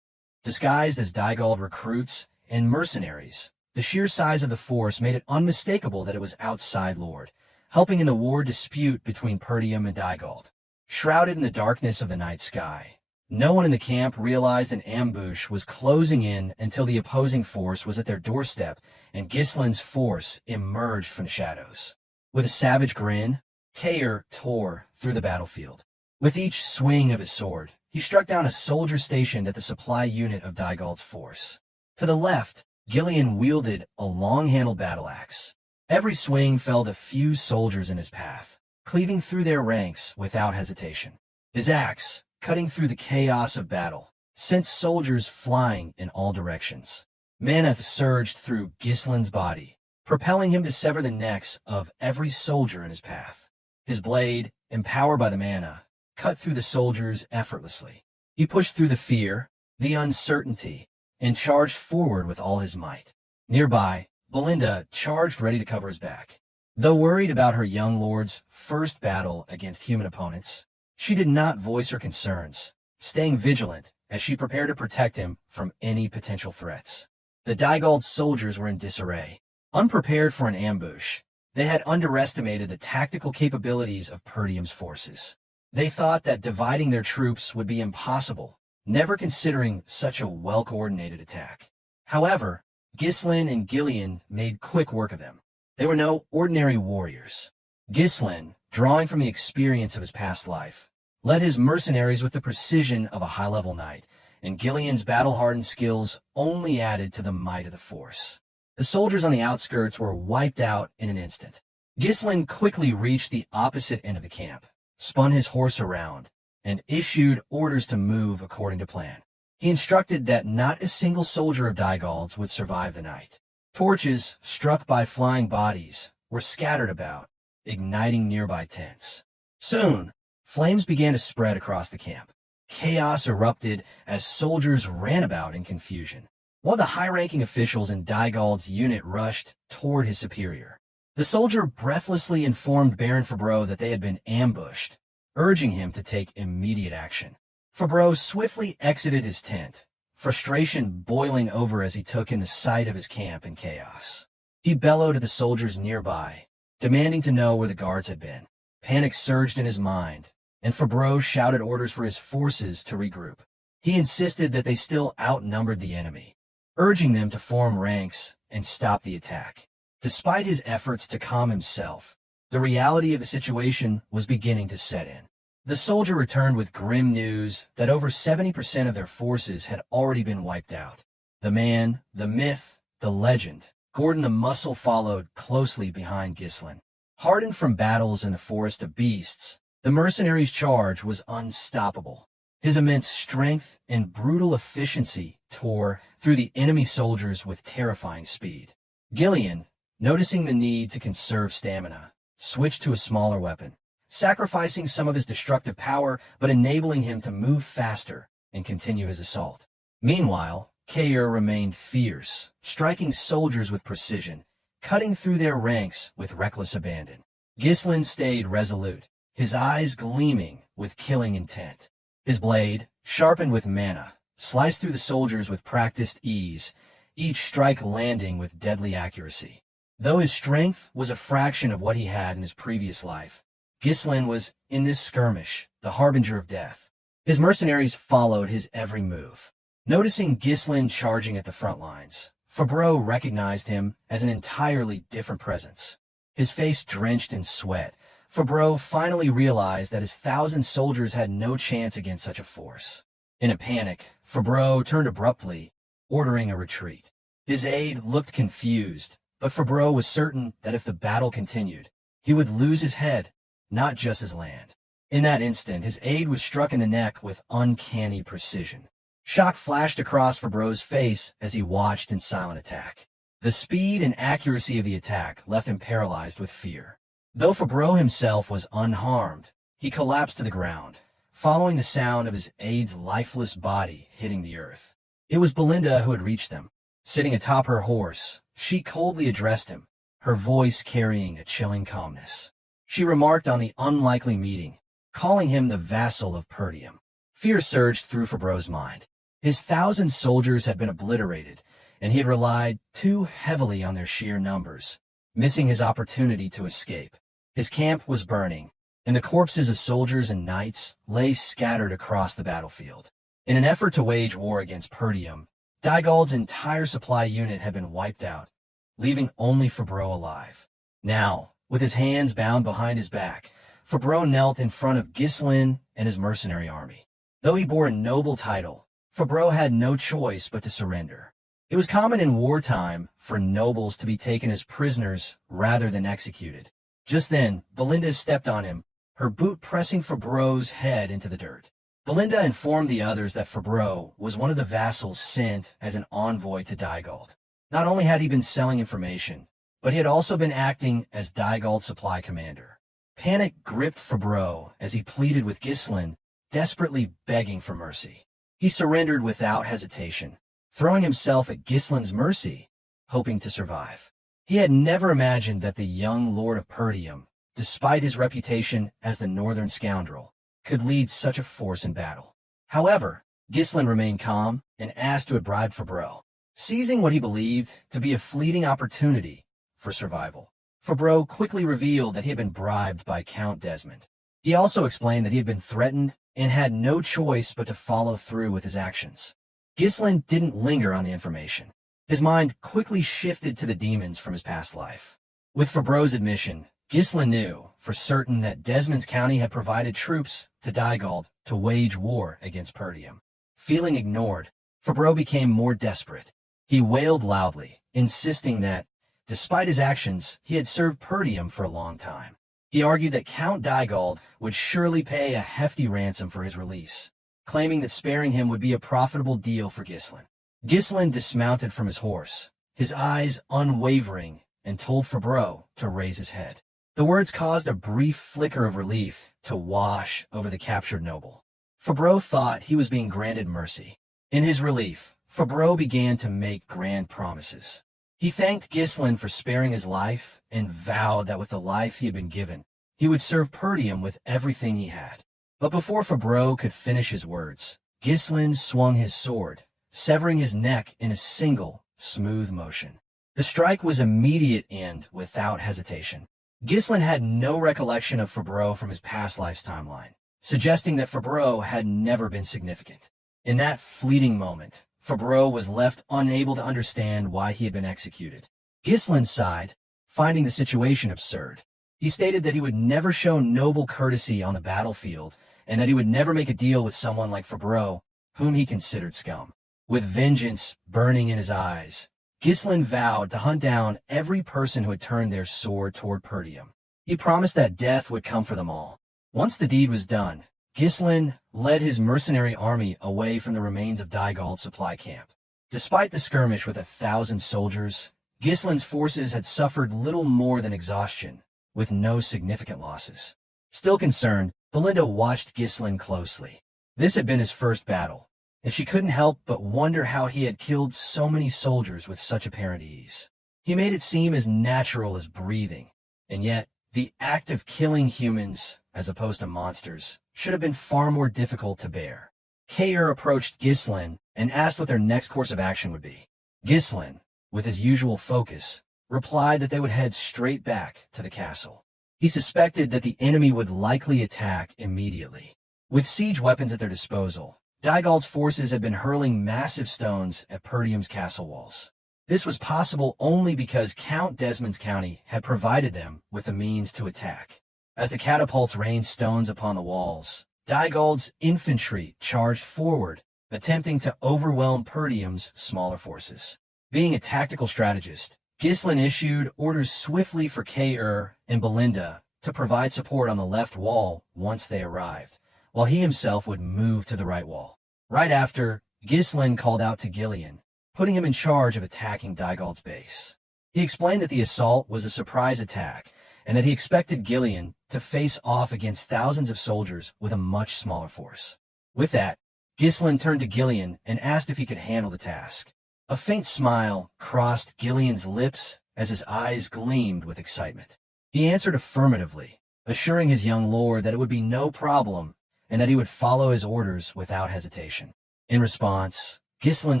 Disguised as Dygald recruits and mercenaries, the sheer size of the force made it unmistakable that it was outside Lord, helping in the war dispute between Perdium and Dygald. Shrouded in the darkness of the night sky, no one in the camp realized an ambush was closing in until the opposing force was at their doorstep and Ghislain's force emerged from the shadows. With a savage grin, Kair tore through the battlefield. With each swing of his sword, he struck down a soldier stationed at the supply unit of Dygald's force. To the left, Ghislain wielded a long-handled battle axe. Every swing felled a few soldiers in his path, cleaving through their ranks without hesitation. His axe, cutting through the chaos of battle, sent soldiers flying in all directions. Mana surged through Ghislain's body, propelling him to sever the necks of every soldier in his path. His blade, empowered by the mana, cut through the soldiers effortlessly. He pushed through the fear, the uncertainty, and charged forward with all his might. Nearby, Belinda charged ready to cover his back. Though worried about her young lord's first battle against human opponents, she did not voice her concerns, staying vigilant as she prepared to protect him from any potential threats. The Dygald soldiers were in disarray. Unprepared for an ambush, they had underestimated the tactical capabilities of Perdium's forces. They thought that dividing their troops would be impossible, never considering such a well-coordinated attack. However, Ghislain and Ghislain made quick work of them. They were no ordinary warriors. Ghislain, drawing from the experience of his past life, led his mercenaries with the precision of a high-level knight, and Ghislain's battle-hardened skills only added to the might of the force. The soldiers on the outskirts were wiped out in an instant. Ghislain quickly reached the opposite end of the camp, spun his horse around, and issued orders to move according to plan. He instructed that not a single soldier of Dygald's would survive the night. Torches, struck by flying bodies, were scattered about, igniting nearby tents. Soon, flames began to spread across the camp. Chaos erupted as soldiers ran about in confusion, while the high-ranking officials in Dygald's unit rushed toward his superior. The soldier breathlessly informed Baron Fabreau that they had been ambushed, urging him to take immediate action. Fabreau swiftly exited his tent, frustration boiling over as he took in the sight of his camp in chaos. He bellowed at the soldiers nearby, demanding to know where the guards had been. Panic surged in his mind, and Fabreau shouted orders for his forces to regroup. He insisted that they still outnumbered the enemy, urging them to form ranks and stop the attack. Despite his efforts to calm himself, the reality of the situation was beginning to set in. The soldier returned with grim news that over 70% of their forces had already been wiped out. The man, the myth, the legend Gordon the Muscle followed closely behind Ghislain. Hardened from battles in the Forest of Beasts, the mercenary's charge was unstoppable. His immense strength and brutal efficiency tore through the enemy soldiers with terrifying speed. Ghislain, noticing the need to conserve stamina, switched to a smaller weapon, sacrificing some of his destructive power but enabling him to move faster and continue his assault. Meanwhile, Kair remained fierce, striking soldiers with precision, cutting through their ranks with reckless abandon. Ghislain stayed resolute, his eyes gleaming with killing intent. His blade, sharpened with manhwa, sliced through the soldiers with practiced ease, each strike landing with deadly accuracy. Though his strength was a fraction of what he had in his previous life, Ghislain was, in this skirmish, the harbinger of death. His mercenaries followed his every move. Noticing Ghislain charging at the front lines, Fabreau recognized him as an entirely different presence. His face drenched in sweat, Fabreau finally realized that his 1,000 soldiers had no chance against such a force. In a panic, Fabreau turned abruptly, ordering a retreat. His aide looked confused, but Fabreau was certain that if the battle continued, he would lose his head, not just his land. In that instant, his aide was struck in the neck with uncanny precision. Shock flashed across Fabreau's face as he watched in silent attack. The speed and accuracy of the attack left him paralyzed with fear. Though Fabreau himself was unharmed, he collapsed to the ground, following the sound of his aide's lifeless body hitting the earth. It was Belinda who had reached them. Sitting atop her horse, she coldly addressed him, her voice carrying a chilling calmness. She remarked on the unlikely meeting, calling him the vassal of Perdium. Fear surged through Fabreau's mind. His 1,000 soldiers had been obliterated, and he had relied too heavily on their sheer numbers, missing his opportunity to escape. His camp was burning, and the corpses of soldiers and knights lay scattered across the battlefield. In an effort to wage war against Perdium, Dygald's entire supply unit had been wiped out, leaving only Fabreau alive. Now, with his hands bound behind his back, Fabreau knelt in front of Ghislain and his mercenary army. Though he bore a noble title, Fabreau had no choice but to surrender. It was common in wartime for nobles to be taken as prisoners rather than executed. Just then, Belinda stepped on him, her boot pressing Fabreau's head into the dirt. Belinda informed the others that Fabreau was one of the vassals sent as an envoy to Dygald. Not only had he been selling information, but he had also been acting as Dygald's supply commander. Panic gripped Fabreau as he pleaded with Ghislain, desperately begging for mercy. He surrendered without hesitation, throwing himself at Ghislain's mercy, hoping to survive. He had never imagined that the young Lord of Perdium, despite his reputation as the northern scoundrel, could lead such a force in battle. However, Ghislain remained calm and asked who had bribed Fabreau, seizing what he believed to be a fleeting opportunity for survival. Fabreau quickly revealed that he had been bribed by Count Desmond. He also explained that he had been threatened and had no choice but to follow through with his actions. Ghislain didn't linger on the information. His mind quickly shifted to the demons from his past life. With Fabreau's admission, Ghislain knew for certain that Desmond's county had provided troops to Dygald to wage war against Perdium. Feeling ignored, Fabreau became more desperate. He wailed loudly, insisting that, despite his actions, he had served Perdium for a long time. He argued that Count Dygald would surely pay a hefty ransom for his release, claiming that sparing him would be a profitable deal for Ghislain. Ghislain dismounted from his horse, his eyes unwavering, and told Fabreau to raise his head. The words caused a brief flicker of relief to wash over the captured noble. Fabreau thought he was being granted mercy. In his relief, Fabreau began to make grand promises. He thanked Ghislain for sparing his life and vowed that with the life he had been given, he would serve Perdium with everything he had. But before Fabreau could finish his words, Ghislain swung his sword, severing his neck in a single, smooth motion. The strike was immediate and without hesitation. Ghislain had no recollection of Fabreau from his past life's timeline, suggesting that Fabreau had never been significant. In that fleeting moment, Fabreau was left unable to understand why he had been executed. Ghislain sighed, finding the situation absurd. He stated that he would never show noble courtesy on the battlefield, and that he would never make a deal with someone like Fabreau, whom he considered scum. With vengeance burning in his eyes, Ghislain vowed to hunt down every person who had turned their sword toward Perdium. He promised that death would come for them all. Once the deed was done, Ghislain led his mercenary army away from the remains of Dygald's supply camp. Despite the skirmish with 1,000 soldiers, Ghislain's forces had suffered little more than exhaustion, with no significant losses. Still concerned, Belinda watched Ghislain closely. This had been his first battle, and she couldn't help but wonder how he had killed so many soldiers with such apparent ease. He made it seem as natural as breathing, and yet the act of killing humans, as opposed to monsters, should have been far more difficult to bear. Kair approached Ghislain and asked what their next course of action would be. Ghislain, with his usual focus, replied that they would head straight back to the castle. He suspected that the enemy would likely attack immediately. With siege weapons at their disposal, Dygald's forces had been hurling massive stones at Perdium's castle walls. This was possible only because Count Desmond's county had provided them with the means to attack. As the catapults rained stones upon the walls, Dygald's infantry charged forward, attempting to overwhelm Perdium's smaller forces. Being a tactical strategist, Ghislain issued orders swiftly for Kair and Belinda to provide support on the left wall once they arrived, while he himself would move to the right wall. Right after, Ghislain called out to Ghislain, putting him in charge of attacking Dygald's base. He explained that the assault was a surprise attack, and that he expected Ghislain to face off against thousands of soldiers with a much smaller force. With that, Ghislain turned to Ghislain and asked if he could handle the task. A faint smile crossed Ghislain's lips as his eyes gleamed with excitement. He answered affirmatively, assuring his young lord that it would be no problem and that he would follow his orders without hesitation. In response, Ghislain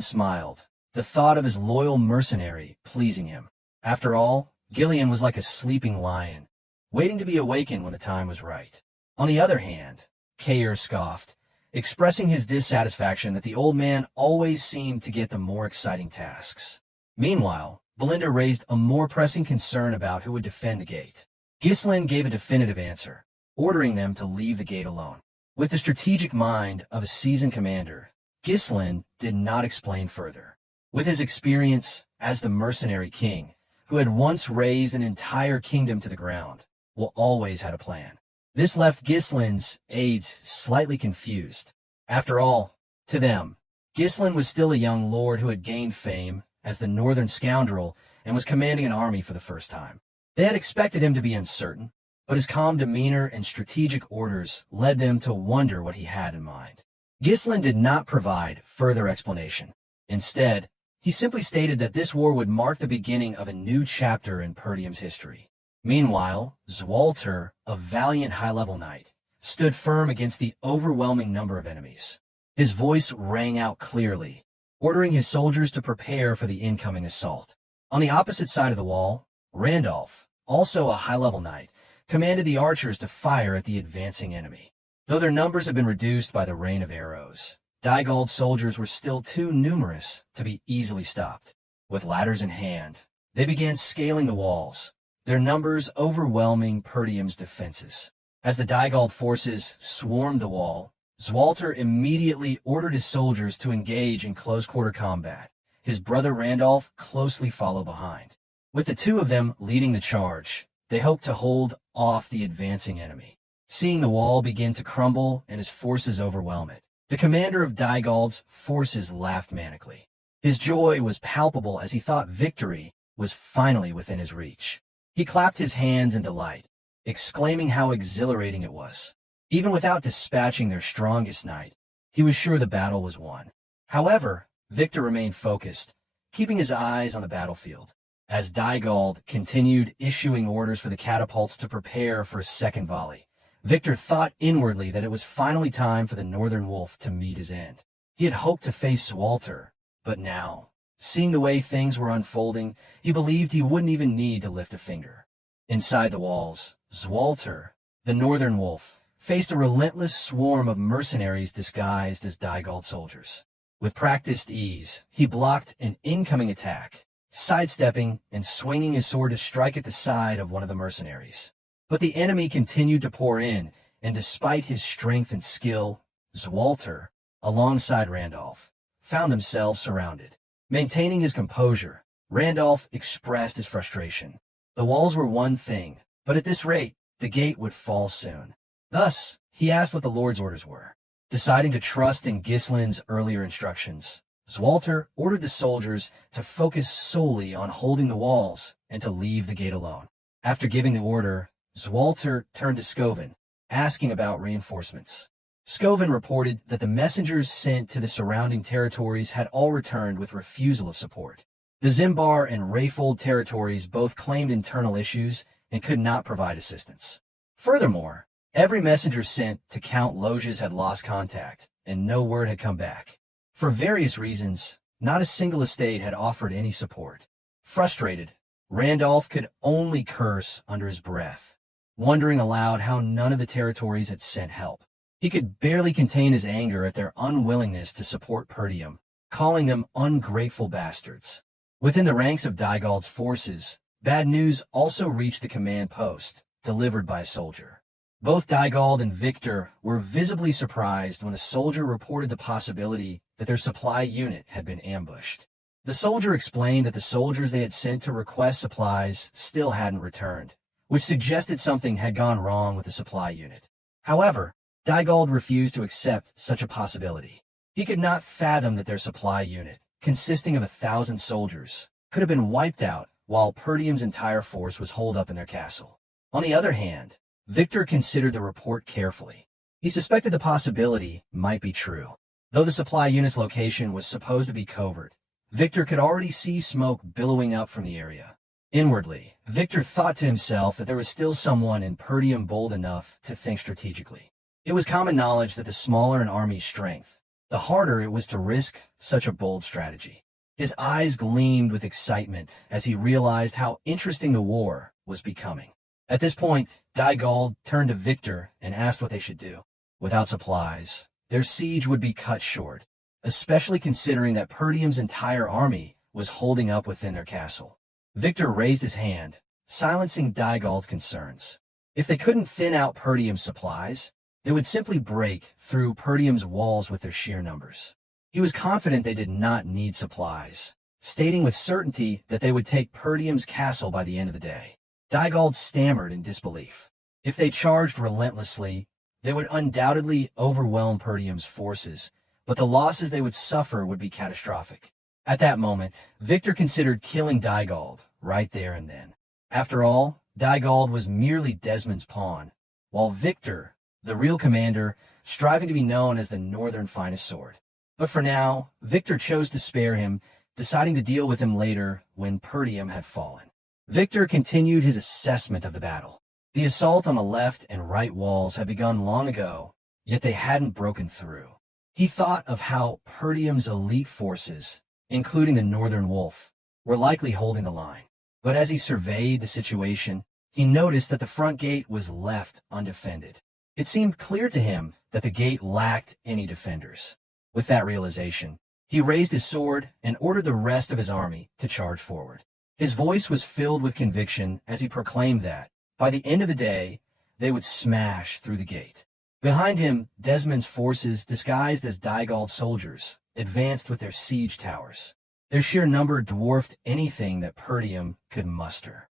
smiled, the thought of his loyal mercenary pleasing him. After all, Ghislain was like a sleeping lion, waiting to be awakened when the time was right. On the other hand, Kair scoffed, expressing his dissatisfaction that the old man always seemed to get the more exciting tasks. Meanwhile, Belinda raised a more pressing concern about who would defend the gate. Ghislain gave a definitive answer, ordering them to leave the gate alone. With the strategic mind of a seasoned commander, Ghislain did not explain further. With his experience as the Mercenary King, who had once razed an entire kingdom to the ground, Will always had a plan. This left Ghislain's aides slightly confused. After all, to them, Ghislain was still a young lord who had gained fame as the northern scoundrel and was commanding an army for the first time. They had expected him to be uncertain, but his calm demeanor and strategic orders led them to wonder what he had in mind. Ghislain did not provide further explanation. Instead, he simply stated that this war would mark the beginning of a new chapter in Perdium's history. Meanwhile, Zwalter, a valiant high-level knight, stood firm against the overwhelming number of enemies. His voice rang out clearly, ordering his soldiers to prepare for the incoming assault. On the opposite side of the wall, Randolph, also a high-level knight, commanded the archers to fire at the advancing enemy. Though their numbers had been reduced by the rain of arrows, Dygald's soldiers were still too numerous to be easily stopped. With ladders in hand, they began scaling the walls, their numbers overwhelming Perdium's defenses. As the Dygald forces swarmed the wall, Zwalter immediately ordered his soldiers to engage in close-quarter combat. His brother Randolph closely followed behind. With the two of them leading the charge, they hoped to hold off the advancing enemy. Seeing the wall begin to crumble and his forces overwhelm it, the commander of Dygald's forces laughed manically. His joy was palpable as he thought victory was finally within his reach. He clapped his hands in delight, exclaiming how exhilarating it was. Even without dispatching their strongest knight, he was sure the battle was won. However, Victor remained focused, keeping his eyes on the battlefield. As Dygald continued issuing orders for the catapults to prepare for a second volley, Victor thought inwardly that it was finally time for the Northern Wolf to meet his end. He had hoped to face Walter, but now, seeing the way things were unfolding, he believed he wouldn't even need to lift a finger. Inside the walls, Zwalter, the Northern Wolf, faced a relentless swarm of mercenaries disguised as Dygald soldiers. With practiced ease, he blocked an incoming attack, sidestepping and swinging his sword to strike at the side of one of the mercenaries. But the enemy continued to pour in, and despite his strength and skill, Zwalter, alongside Randolph, found themselves surrounded. Maintaining his composure, Randolph expressed his frustration. The walls were one thing, but at this rate, the gate would fall soon. Thus, he asked what the Lord's orders were. Deciding to trust in Ghislain's earlier instructions, Zwalter ordered the soldiers to focus solely on holding the walls and to leave the gate alone. After giving the order, Zwalter turned to Scovin, asking about reinforcements. Scovin reported that the messengers sent to the surrounding territories had all returned with refusal of support. The Zimbar and Rayfold territories both claimed internal issues and could not provide assistance. Furthermore, every messenger sent to Count Loges had lost contact, and no word had come back. For various reasons, not a single estate had offered any support. Frustrated, Randolph could only curse under his breath, wondering aloud how none of the territories had sent help. He could barely contain his anger at their unwillingness to support Perdium, calling them ungrateful bastards. Within the ranks of Dygald's forces, bad news also reached the command post, delivered by a soldier. Both Dygald and Victor were visibly surprised when a soldier reported the possibility that their supply unit had been ambushed. The soldier explained that the soldiers they had sent to request supplies still hadn't returned, which suggested something had gone wrong with the supply unit. However, Dygald refused to accept such a possibility. He could not fathom that their supply unit, consisting of 1,000 soldiers, could have been wiped out while Perdium's entire force was holed up in their castle. On the other hand, Victor considered the report carefully. He suspected the possibility might be true. Though the supply unit's location was supposed to be covert, Victor could already see smoke billowing up from the area. Inwardly, Victor thought to himself that there was still someone in Perdium bold enough to think strategically. It was common knowledge that the smaller an army's strength, the harder it was to risk such a bold strategy. His eyes gleamed with excitement as he realized how interesting the war was becoming. At this point, Dygald turned to Victor and asked what they should do. Without supplies, their siege would be cut short, especially considering that Perdium's entire army was holding up within their castle. Victor raised his hand, silencing Dygald's concerns. If they couldn't thin out Perdium's supplies, they would simply break through Perdium's walls with their sheer numbers. He was confident they did not need supplies, stating with certainty that they would take Perdium's castle by the end of the day. Dygald stammered in disbelief. If they charged relentlessly, they would undoubtedly overwhelm Perdium's forces, but the losses they would suffer would be catastrophic. At that moment, Victor considered killing Dygald right there and then. After all, Dygald was merely Desmond's pawn, while Victor, the real commander, striving to be known as the Northern finest sword. But for now, Victor chose to spare him, deciding to deal with him later when Perdium had fallen. Victor continued his assessment of the battle. The assault on the left and right walls had begun long ago, yet they hadn't broken through. He thought of how Perdium's elite forces, including the Northern Wolf, were likely holding the line. But as he surveyed the situation, he noticed that the front gate was left undefended. It seemed clear to him that the gate lacked any defenders. With that realization, he raised his sword and ordered the rest of his army to charge forward. His voice was filled with conviction as he proclaimed that, by the end of the day, they would smash through the gate. Behind him, Desmond's forces, disguised as Dygald soldiers, advanced with their siege towers. Their sheer number dwarfed anything that Perdium could muster.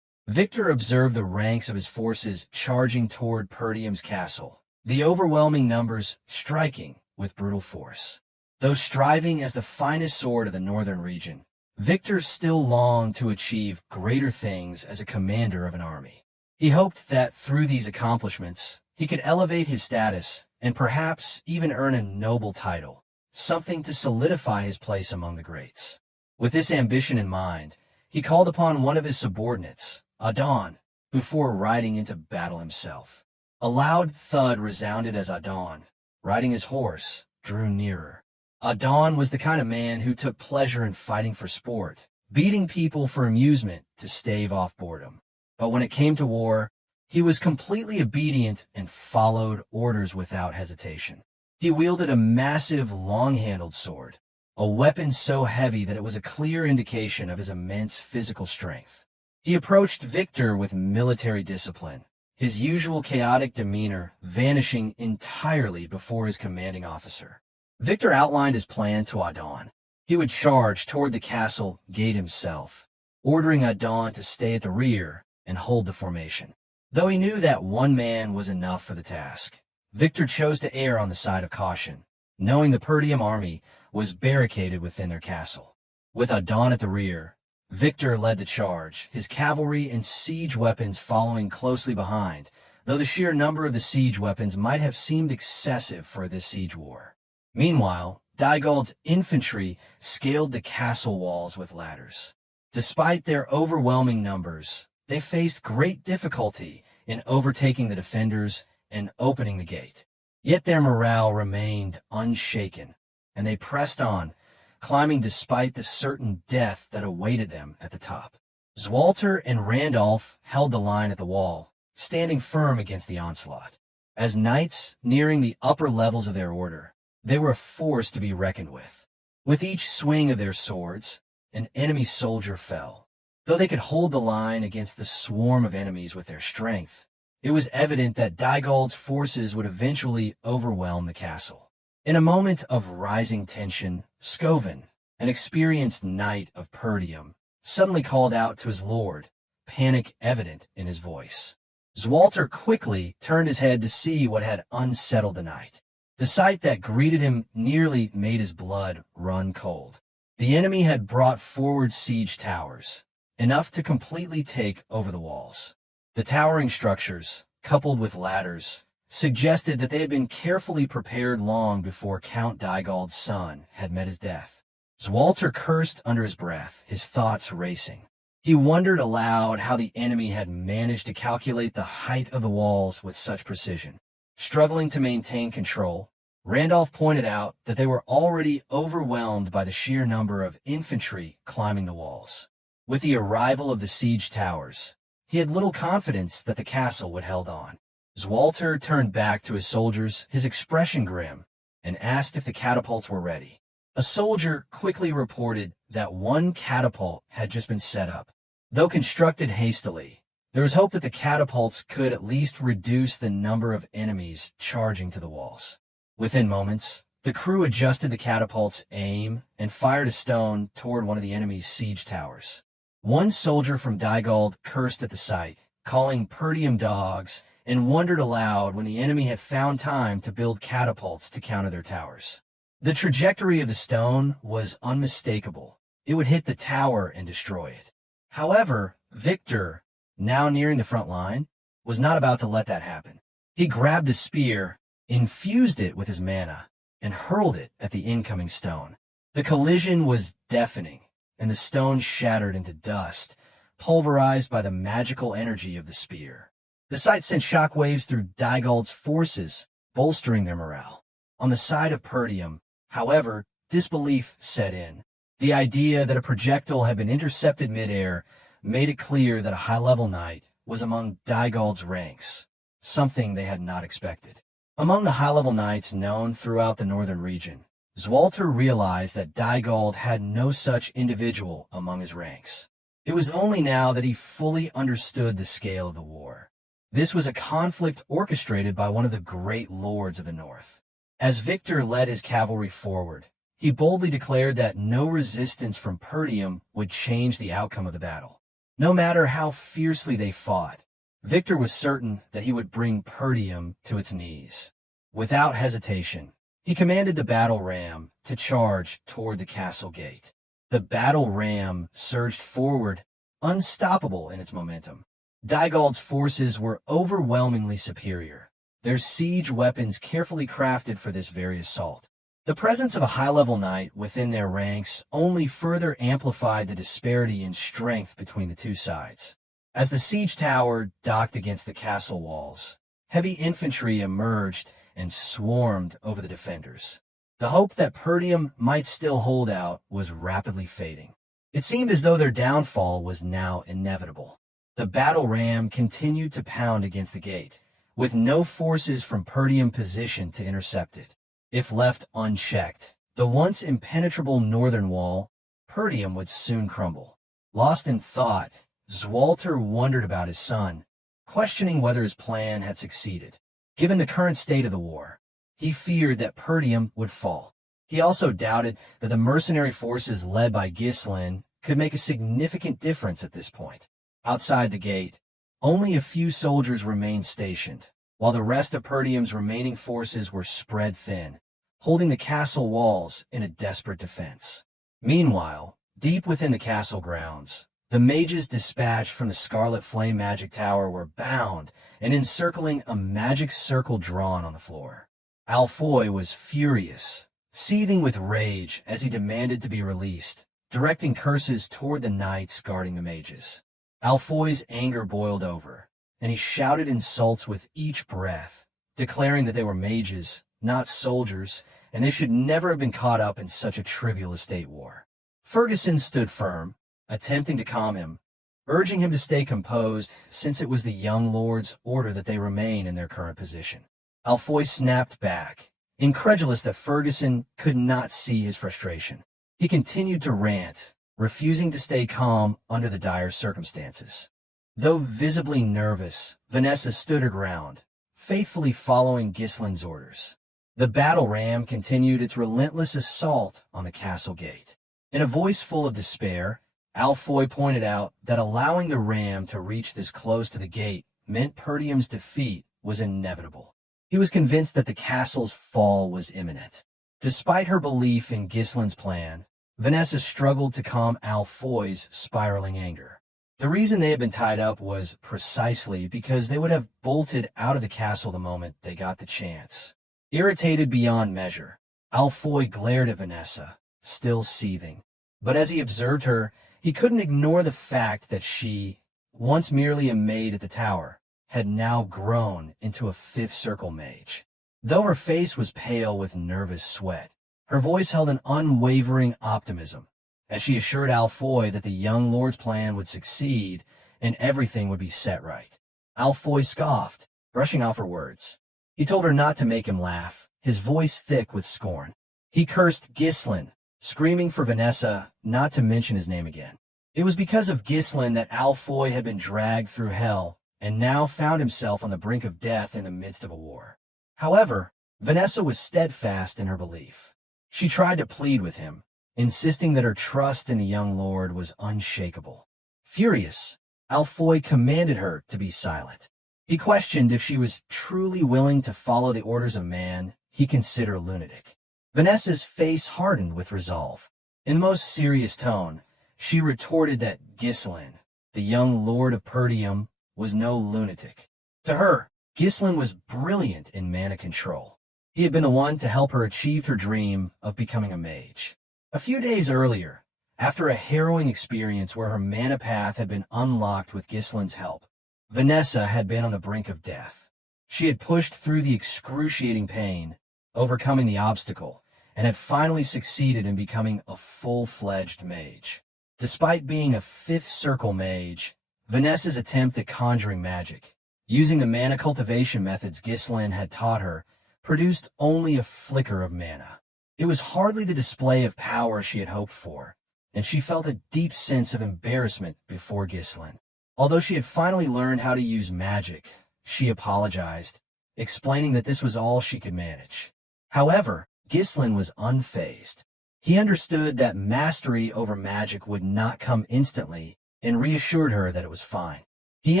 Victor observed the ranks of his forces charging toward Perdium's castle, the overwhelming numbers striking with brutal force. Though striving as the finest sword of the northern region, Victor still longed to achieve greater things as a commander of an army. He hoped that through these accomplishments, he could elevate his status and perhaps even earn a noble title, something to solidify his place among the greats. With this ambition in mind, he called upon one of his subordinates, Adon, before riding into battle himself. A loud thud resounded as Adon, riding his horse, drew nearer. Adon was the kind of man who took pleasure in fighting for sport, beating people for amusement to stave off boredom. But when it came to war, he was completely obedient and followed orders without hesitation. He wielded a massive, long-handled sword, a weapon so heavy that it was a clear indication of his immense physical strength. He approached Victor with military discipline, his usual chaotic demeanor vanishing entirely before his commanding officer. Victor outlined his plan to Adon. He would charge toward the castle gate himself, ordering Adon to stay at the rear and hold the formation. Though he knew that one man was enough for the task, Victor chose to err on the side of caution, knowing the Perdium army was barricaded within their castle. With Adon at the rear, Victor led the charge, his cavalry and siege weapons following closely behind, though the sheer number of the siege weapons might have seemed excessive for this siege war. Meanwhile, Dygald's infantry scaled the castle walls with ladders. Despite their overwhelming numbers, they faced great difficulty in overtaking the defenders and opening the gate. Yet their morale remained unshaken, and they pressed on, climbing despite the certain death that awaited them at the top. Zwalter and Randolph held the line at the wall, standing firm against the onslaught. As knights nearing the upper levels of their order, they were a force to be reckoned with. With each swing of their swords, an enemy soldier fell. Though they could hold the line against the swarm of enemies with their strength, it was evident that Dygald's forces would eventually overwhelm the castle. In a moment of rising tension, Scovin, an experienced knight of Perdium, suddenly called out to his lord, panic evident in his voice. Zwalter quickly turned his head to see what had unsettled the knight. The sight that greeted him nearly made his blood run cold. The enemy had brought forward siege towers, enough to completely take over the walls. The towering structures, coupled with ladders, suggested that they had been carefully prepared long before Count Dygald's son had met his death. Zwalter cursed under his breath, his thoughts racing. He wondered aloud how the enemy had managed to calculate the height of the walls with such precision. Struggling to maintain control, Randolph pointed out that they were already overwhelmed by the sheer number of infantry climbing the walls. With the arrival of the siege towers, he had little confidence that the castle would hold on. Zwalter turned back to his soldiers, his expression grim, and asked if the catapults were ready. A soldier quickly reported that one catapult had just been set up. Though constructed hastily, there was hope that the catapults could at least reduce the number of enemies charging to the walls. Within moments, the crew adjusted the catapult's aim and fired a stone toward one of the enemy's siege towers. One soldier from Dygald cursed at the sight, calling Perdium dogs, and wondered aloud when the enemy had found time to build catapults to counter their towers. The trajectory of the stone was unmistakable. It would hit the tower and destroy it. However, Victor, now nearing the front line, was not about to let that happen. He grabbed a spear, infused it with his mana, and hurled it at the incoming stone. The collision was deafening, and the stone shattered into dust, pulverized by the magical energy of the spear. The sight sent shockwaves through Dygald's forces, bolstering their morale. On the side of Perdium, however, disbelief set in. The idea that a projectile had been intercepted midair made it clear that a high-level knight was among Dygald's ranks, something they had not expected. Among the high-level knights known throughout the northern region, Zwalter realized that Dygald had no such individual among his ranks. It was only now that he fully understood the scale of the war. This was a conflict orchestrated by one of the great lords of the north. As Victor led his cavalry forward, he boldly declared that no resistance from Perdium would change the outcome of the battle. No matter how fiercely they fought, Victor was certain that he would bring Perdium to its knees. Without hesitation, he commanded the battle ram to charge toward the castle gate. The battle ram surged forward, unstoppable in its momentum. Dygald's forces were overwhelmingly superior, their siege weapons carefully crafted for this very assault. The presence of a high-level knight within their ranks only further amplified the disparity in strength between the two sides. As the siege tower docked against the castle walls, heavy infantry emerged and swarmed over the defenders. The hope that Perdium might still hold out was rapidly fading. It seemed as though their downfall was now inevitable. The battle ram continued to pound against the gate, with no forces from Perdium positioned to intercept it. If left unchecked, the once impenetrable northern wall, Perdium would soon crumble. Lost in thought, Zwalter wondered about his son, questioning whether his plan had succeeded. Given the current state of the war, he feared that Perdium would fall. He also doubted that the mercenary forces led by Ghislain could make a significant difference at this point. Outside the gate, only a few soldiers remained stationed, while the rest of Perdium's remaining forces were spread thin, holding the castle walls in a desperate defense. Meanwhile, deep within the castle grounds, the mages dispatched from the Scarlet Flame Magic Tower were bound and encircling a magic circle drawn on the floor. Alfoy was furious, seething with rage as he demanded to be released, directing curses toward the knights guarding the mages. Alfoy's anger boiled over, and he shouted insults with each breath, declaring that they were mages, not soldiers, and they should never have been caught up in such a trivial estate war. Ferguson stood firm, attempting to calm him, urging him to stay composed since it was the young lord's order that they remain in their current position. Alfoy snapped back, incredulous that Ferguson could not see his frustration. He continued to rant, refusing to stay calm under the dire circumstances. Though visibly nervous, Vanessa stood her ground, faithfully following Ghislain's orders. The battle ram continued its relentless assault on the castle gate. In a voice full of despair, Alfoy pointed out that allowing the ram to reach this close to the gate meant Perdium's defeat was inevitable. He was convinced that the castle's fall was imminent. Despite her belief in Ghislain's plan, Vanessa struggled to calm Alfoy's spiraling anger. The reason they had been tied up was precisely because they would have bolted out of the castle the moment they got the chance. Irritated beyond measure, Alfoy glared at Vanessa, still seething. But as he observed her, he couldn't ignore the fact that she, once merely a maid at the tower, had now grown into a fifth circle mage. Though her face was pale with nervous sweat, her voice held an unwavering optimism, as she assured Alfoy that the young lord's plan would succeed and everything would be set right. Alfoy scoffed, brushing off her words. He told her not to make him laugh, his voice thick with scorn. He cursed Ghislain, screaming for Vanessa not to mention his name again. It was because of Ghislain that Alfoy had been dragged through hell and now found himself on the brink of death in the midst of a war. However, Vanessa was steadfast in her belief. She tried to plead with him, insisting that her trust in the young lord was unshakable. Furious, Alfoy commanded her to be silent. He questioned if she was truly willing to follow the orders of man he considered a lunatic. Vanessa's face hardened with resolve. In the most serious tone, she retorted that Ghislain, the young lord of Perdium, was no lunatic. To her, Ghislain was brilliant in mana control. He had been the one to help her achieve her dream of becoming a mage. A few days earlier, after a harrowing experience where her mana path had been unlocked with Ghislain's help, Vanessa had been on the brink of death. She had pushed through the excruciating pain, overcoming the obstacle, and had finally succeeded in becoming a full-fledged mage. Despite being a fifth circle mage, Vanessa's attempt at conjuring magic, using the mana cultivation methods Ghislain had taught her, produced only a flicker of mana. It was hardly the display of power she had hoped for, and she felt a deep sense of embarrassment before Ghislain. Although she had finally learned how to use magic, she apologized, explaining that this was all she could manage. However, Ghislain was unfazed. He understood that mastery over magic would not come instantly and reassured her that it was fine. He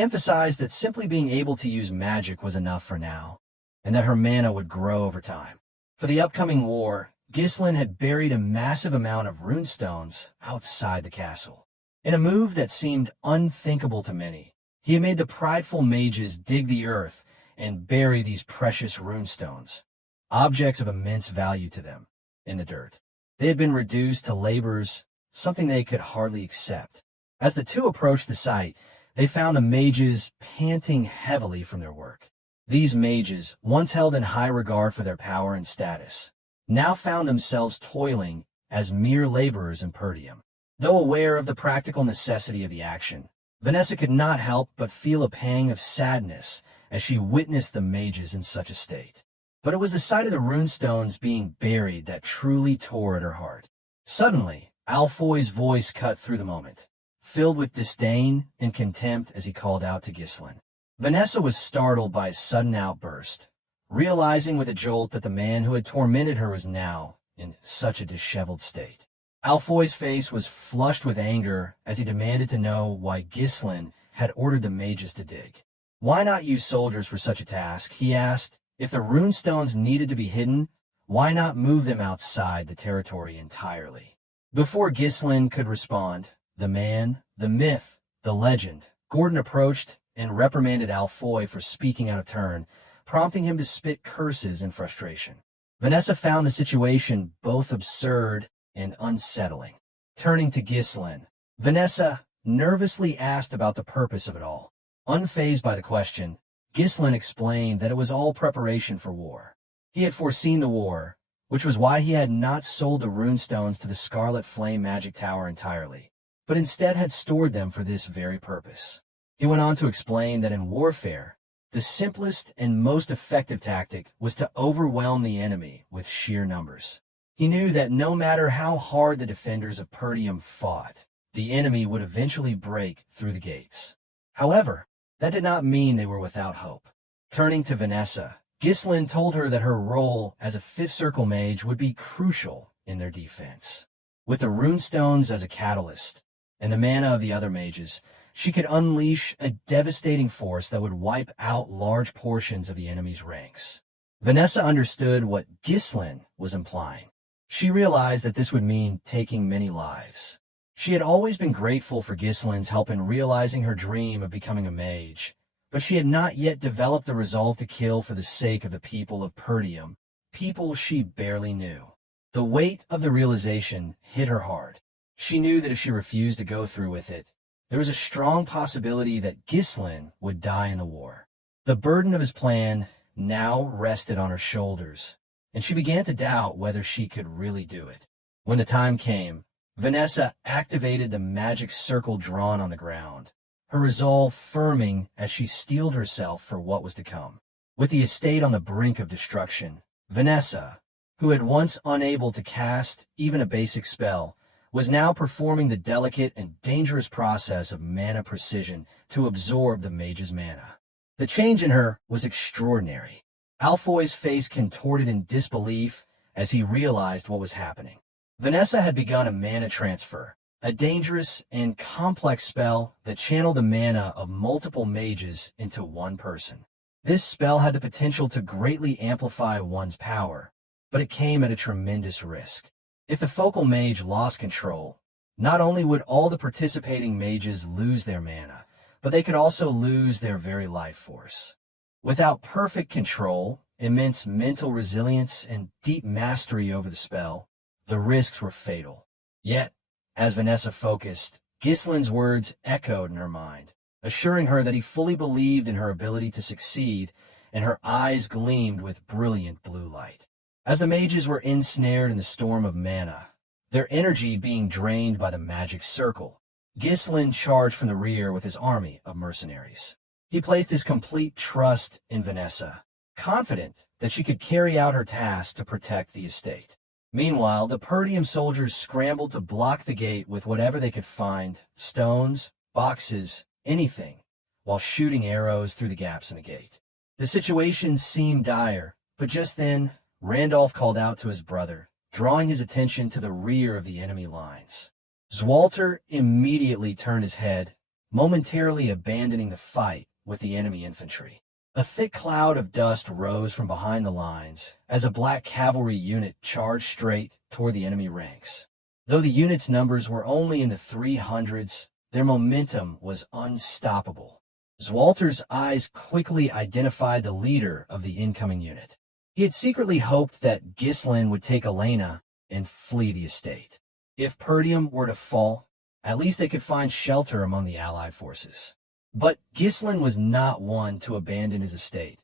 emphasized that simply being able to use magic was enough for now, and that her mana would grow over time. For the upcoming war, Ghislain had buried a massive amount of runestones outside the castle. In a move that seemed unthinkable to many, he had made the prideful mages dig the earth and bury these precious runestones, objects of immense value to them, in the dirt. They had been reduced to labors, something they could hardly accept. As the two approached the site, they found the mages panting heavily from their work. These mages, once held in high regard for their power and status, now found themselves toiling as mere laborers in Perdium. Though aware of the practical necessity of the action, Vanessa could not help but feel a pang of sadness as she witnessed the mages in such a state. But it was the sight of the runestones being buried that truly tore at her heart. Suddenly, Alfoy's voice cut through the moment, filled with disdain and contempt as he called out to Ghislain. Vanessa was startled by his sudden outburst, realizing with a jolt that the man who had tormented her was now in such a disheveled state. Alfoy's face was flushed with anger as he demanded to know why Ghislain had ordered the mages to dig. Why not use soldiers for such a task, he asked. If the runestones needed to be hidden, why not move them outside the territory entirely? Before Ghislain could respond, the man, the myth, the legend, Gordon approached and reprimanded Alfoy for speaking out of turn, prompting him to spit curses in frustration. Vanessa found the situation both absurd and unsettling. Turning to Ghislain, Vanessa nervously asked about the purpose of it all. Unfazed by the question, Ghislain explained that it was all preparation for war. He had foreseen the war, which was why he had not sold the runestones to the Scarlet Flame Magic Tower entirely, but instead had stored them for this very purpose. He went on to explain that in warfare, the simplest and most effective tactic was to overwhelm the enemy with sheer numbers. He knew that no matter how hard the defenders of Perdium fought, the enemy would eventually break through the gates. However, that did not mean they were without hope. Turning to Vanessa, Ghislain told her that her role as a Fifth Circle mage would be crucial in their defense. With the runestones as a catalyst, and the mana of the other mages, she could unleash a devastating force that would wipe out large portions of the enemy's ranks. Vanessa understood what Ghislain was implying. She realized that this would mean taking many lives. She had always been grateful for Ghislain's help in realizing her dream of becoming a mage, but she had not yet developed the resolve to kill for the sake of the people of Perdium, people she barely knew. The weight of the realization hit her hard. She knew that if she refused to go through with it, there was a strong possibility that Ghislain would die in the war. The burden of his plan now rested on her shoulders, and she began to doubt whether she could really do it. When the time came, Vanessa activated the magic circle drawn on the ground, her resolve firming as she steeled herself for what was to come. With the estate on the brink of destruction, Vanessa, who had once unable to cast even a basic spell, was now performing the delicate and dangerous process of mana precision to absorb the mage's mana. The change in her was extraordinary. Alfoy's face contorted in disbelief as he realized what was happening. Vanessa had begun a mana transfer, a dangerous and complex spell that channeled the mana of multiple mages into one person. This spell had the potential to greatly amplify one's power, but it came at a tremendous risk. If the focal mage lost control, not only would all the participating mages lose their mana, but they could also lose their very life force. Without perfect control, immense mental resilience, and deep mastery over the spell, the risks were fatal. Yet, as Vanessa focused, Ghislain's words echoed in her mind, assuring her that he fully believed in her ability to succeed, and her eyes gleamed with brilliant blue light. As the mages were ensnared in the storm of mana, their energy being drained by the magic circle, Ghislain charged from the rear with his army of mercenaries. He placed his complete trust in Vanessa, confident that she could carry out her task to protect the estate. Meanwhile, the Perdium soldiers scrambled to block the gate with whatever they could find, stones, boxes, anything, while shooting arrows through the gaps in the gate. The situation seemed dire, but just then, Randolph called out to his brother, drawing his attention to the rear of the enemy lines. Zwalter immediately turned his head, momentarily abandoning the fight with the enemy infantry. A thick cloud of dust rose from behind the lines as a black cavalry unit charged straight toward the enemy ranks. Though the unit's numbers were only in the 300s, their momentum was unstoppable. Zwalter's eyes quickly identified the leader of the incoming unit. He had secretly hoped that Ghislain would take Elena and flee the estate. If Perdium were to fall, at least they could find shelter among the allied forces. But Ghislain was not one to abandon his estate,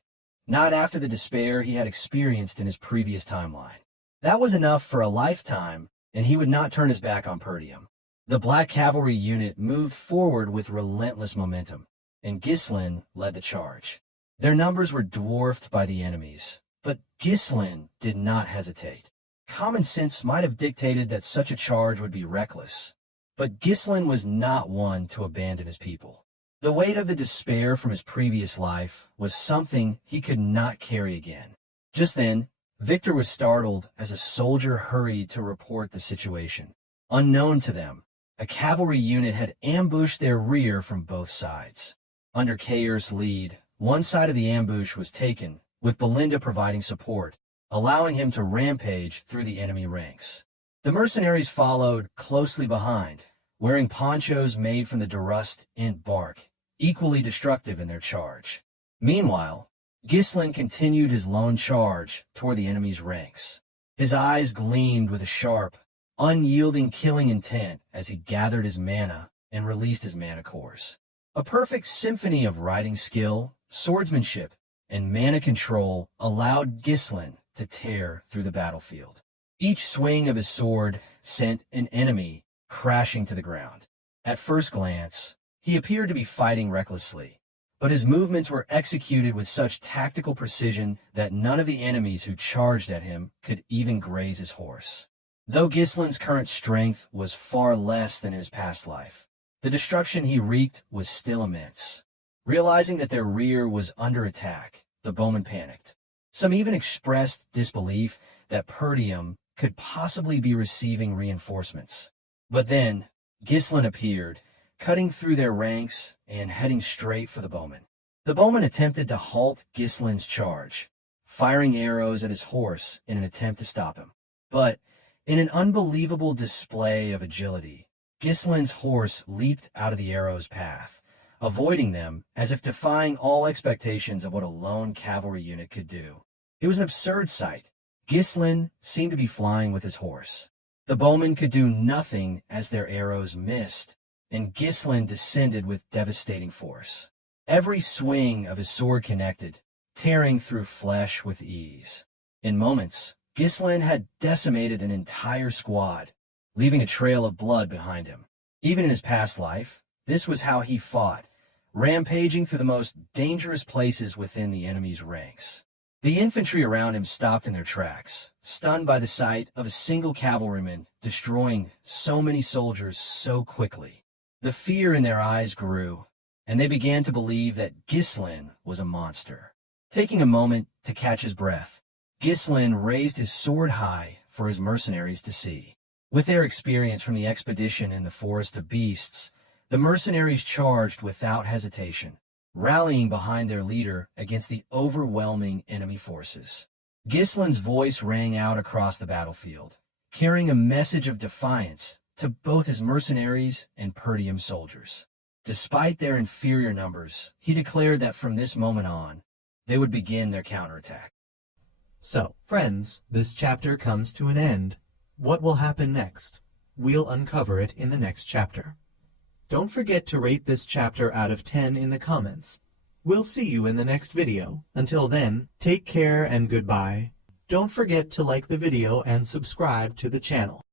not after the despair he had experienced in his previous timeline. That was enough for a lifetime, and he would not turn his back on Perdium. The Black Cavalry unit moved forward with relentless momentum, and Ghislain led the charge. Their numbers were dwarfed by the enemies, but Ghislain did not hesitate. Common sense might have dictated that such a charge would be reckless, but Ghislain was not one to abandon his people. The weight of the despair from his previous life was something he could not carry again. Just then, Victor was startled as a soldier hurried to report the situation. Unknown to them, a cavalry unit had ambushed their rear from both sides. Under Kayer's lead, one side of the ambush was taken, with Belinda providing support, allowing him to rampage through the enemy ranks. The mercenaries followed closely behind, wearing ponchos made from the Durust int bark, equally destructive in their charge. Meanwhile, Ghislain continued his lone charge toward the enemy's ranks. His eyes gleamed with a sharp, unyielding killing intent as he gathered his mana and released his mana cores. A perfect symphony of riding skill, swordsmanship, and mana control allowed Ghislain to tear through the battlefield. Each swing of his sword sent an enemy crashing to the ground. At first glance, he appeared to be fighting recklessly, but his movements were executed with such tactical precision that none of the enemies who charged at him could even graze his horse. Though Ghislain's current strength was far less than in his past life, the destruction he wreaked was still immense. Realizing that their rear was under attack, the bowmen panicked. Some even expressed disbelief that Perdium could possibly be receiving reinforcements. But then, Ghislain appeared, cutting through their ranks and heading straight for the bowmen. The bowmen attempted to halt Ghislain's charge, firing arrows at his horse in an attempt to stop him. But, in an unbelievable display of agility, Ghislain's horse leaped out of the arrow's path, avoiding them as if defying all expectations of what a lone cavalry unit could do. It was an absurd sight. Ghislain seemed to be flying with his horse. The bowmen could do nothing as their arrows missed, and Ghislain descended with devastating force. Every swing of his sword connected, tearing through flesh with ease. In moments, Ghislain had decimated an entire squad, leaving a trail of blood behind him. Even in his past life, this was how he fought, rampaging through the most dangerous places within the enemy's ranks. The infantry around him stopped in their tracks, stunned by the sight of a single cavalryman destroying so many soldiers so quickly. The fear in their eyes grew, and they began to believe that Ghislain was a monster. Taking a moment to catch his breath, Ghislain raised his sword high for his mercenaries to see. With their experience from the expedition in the Forest of Beasts, the mercenaries charged without hesitation, rallying behind their leader against the overwhelming enemy forces. Ghislain's voice rang out across the battlefield, carrying a message of defiance to both his mercenaries and Perdium soldiers. Despite their inferior numbers, he declared that from this moment on, they would begin their counterattack. So, friends, this chapter comes to an end. What will happen next? We'll uncover it in the next chapter. Don't forget to rate this chapter out of 10 in the comments. We'll see you in the next video. Until then, take care and goodbye. Don't forget to like the video and subscribe to the channel.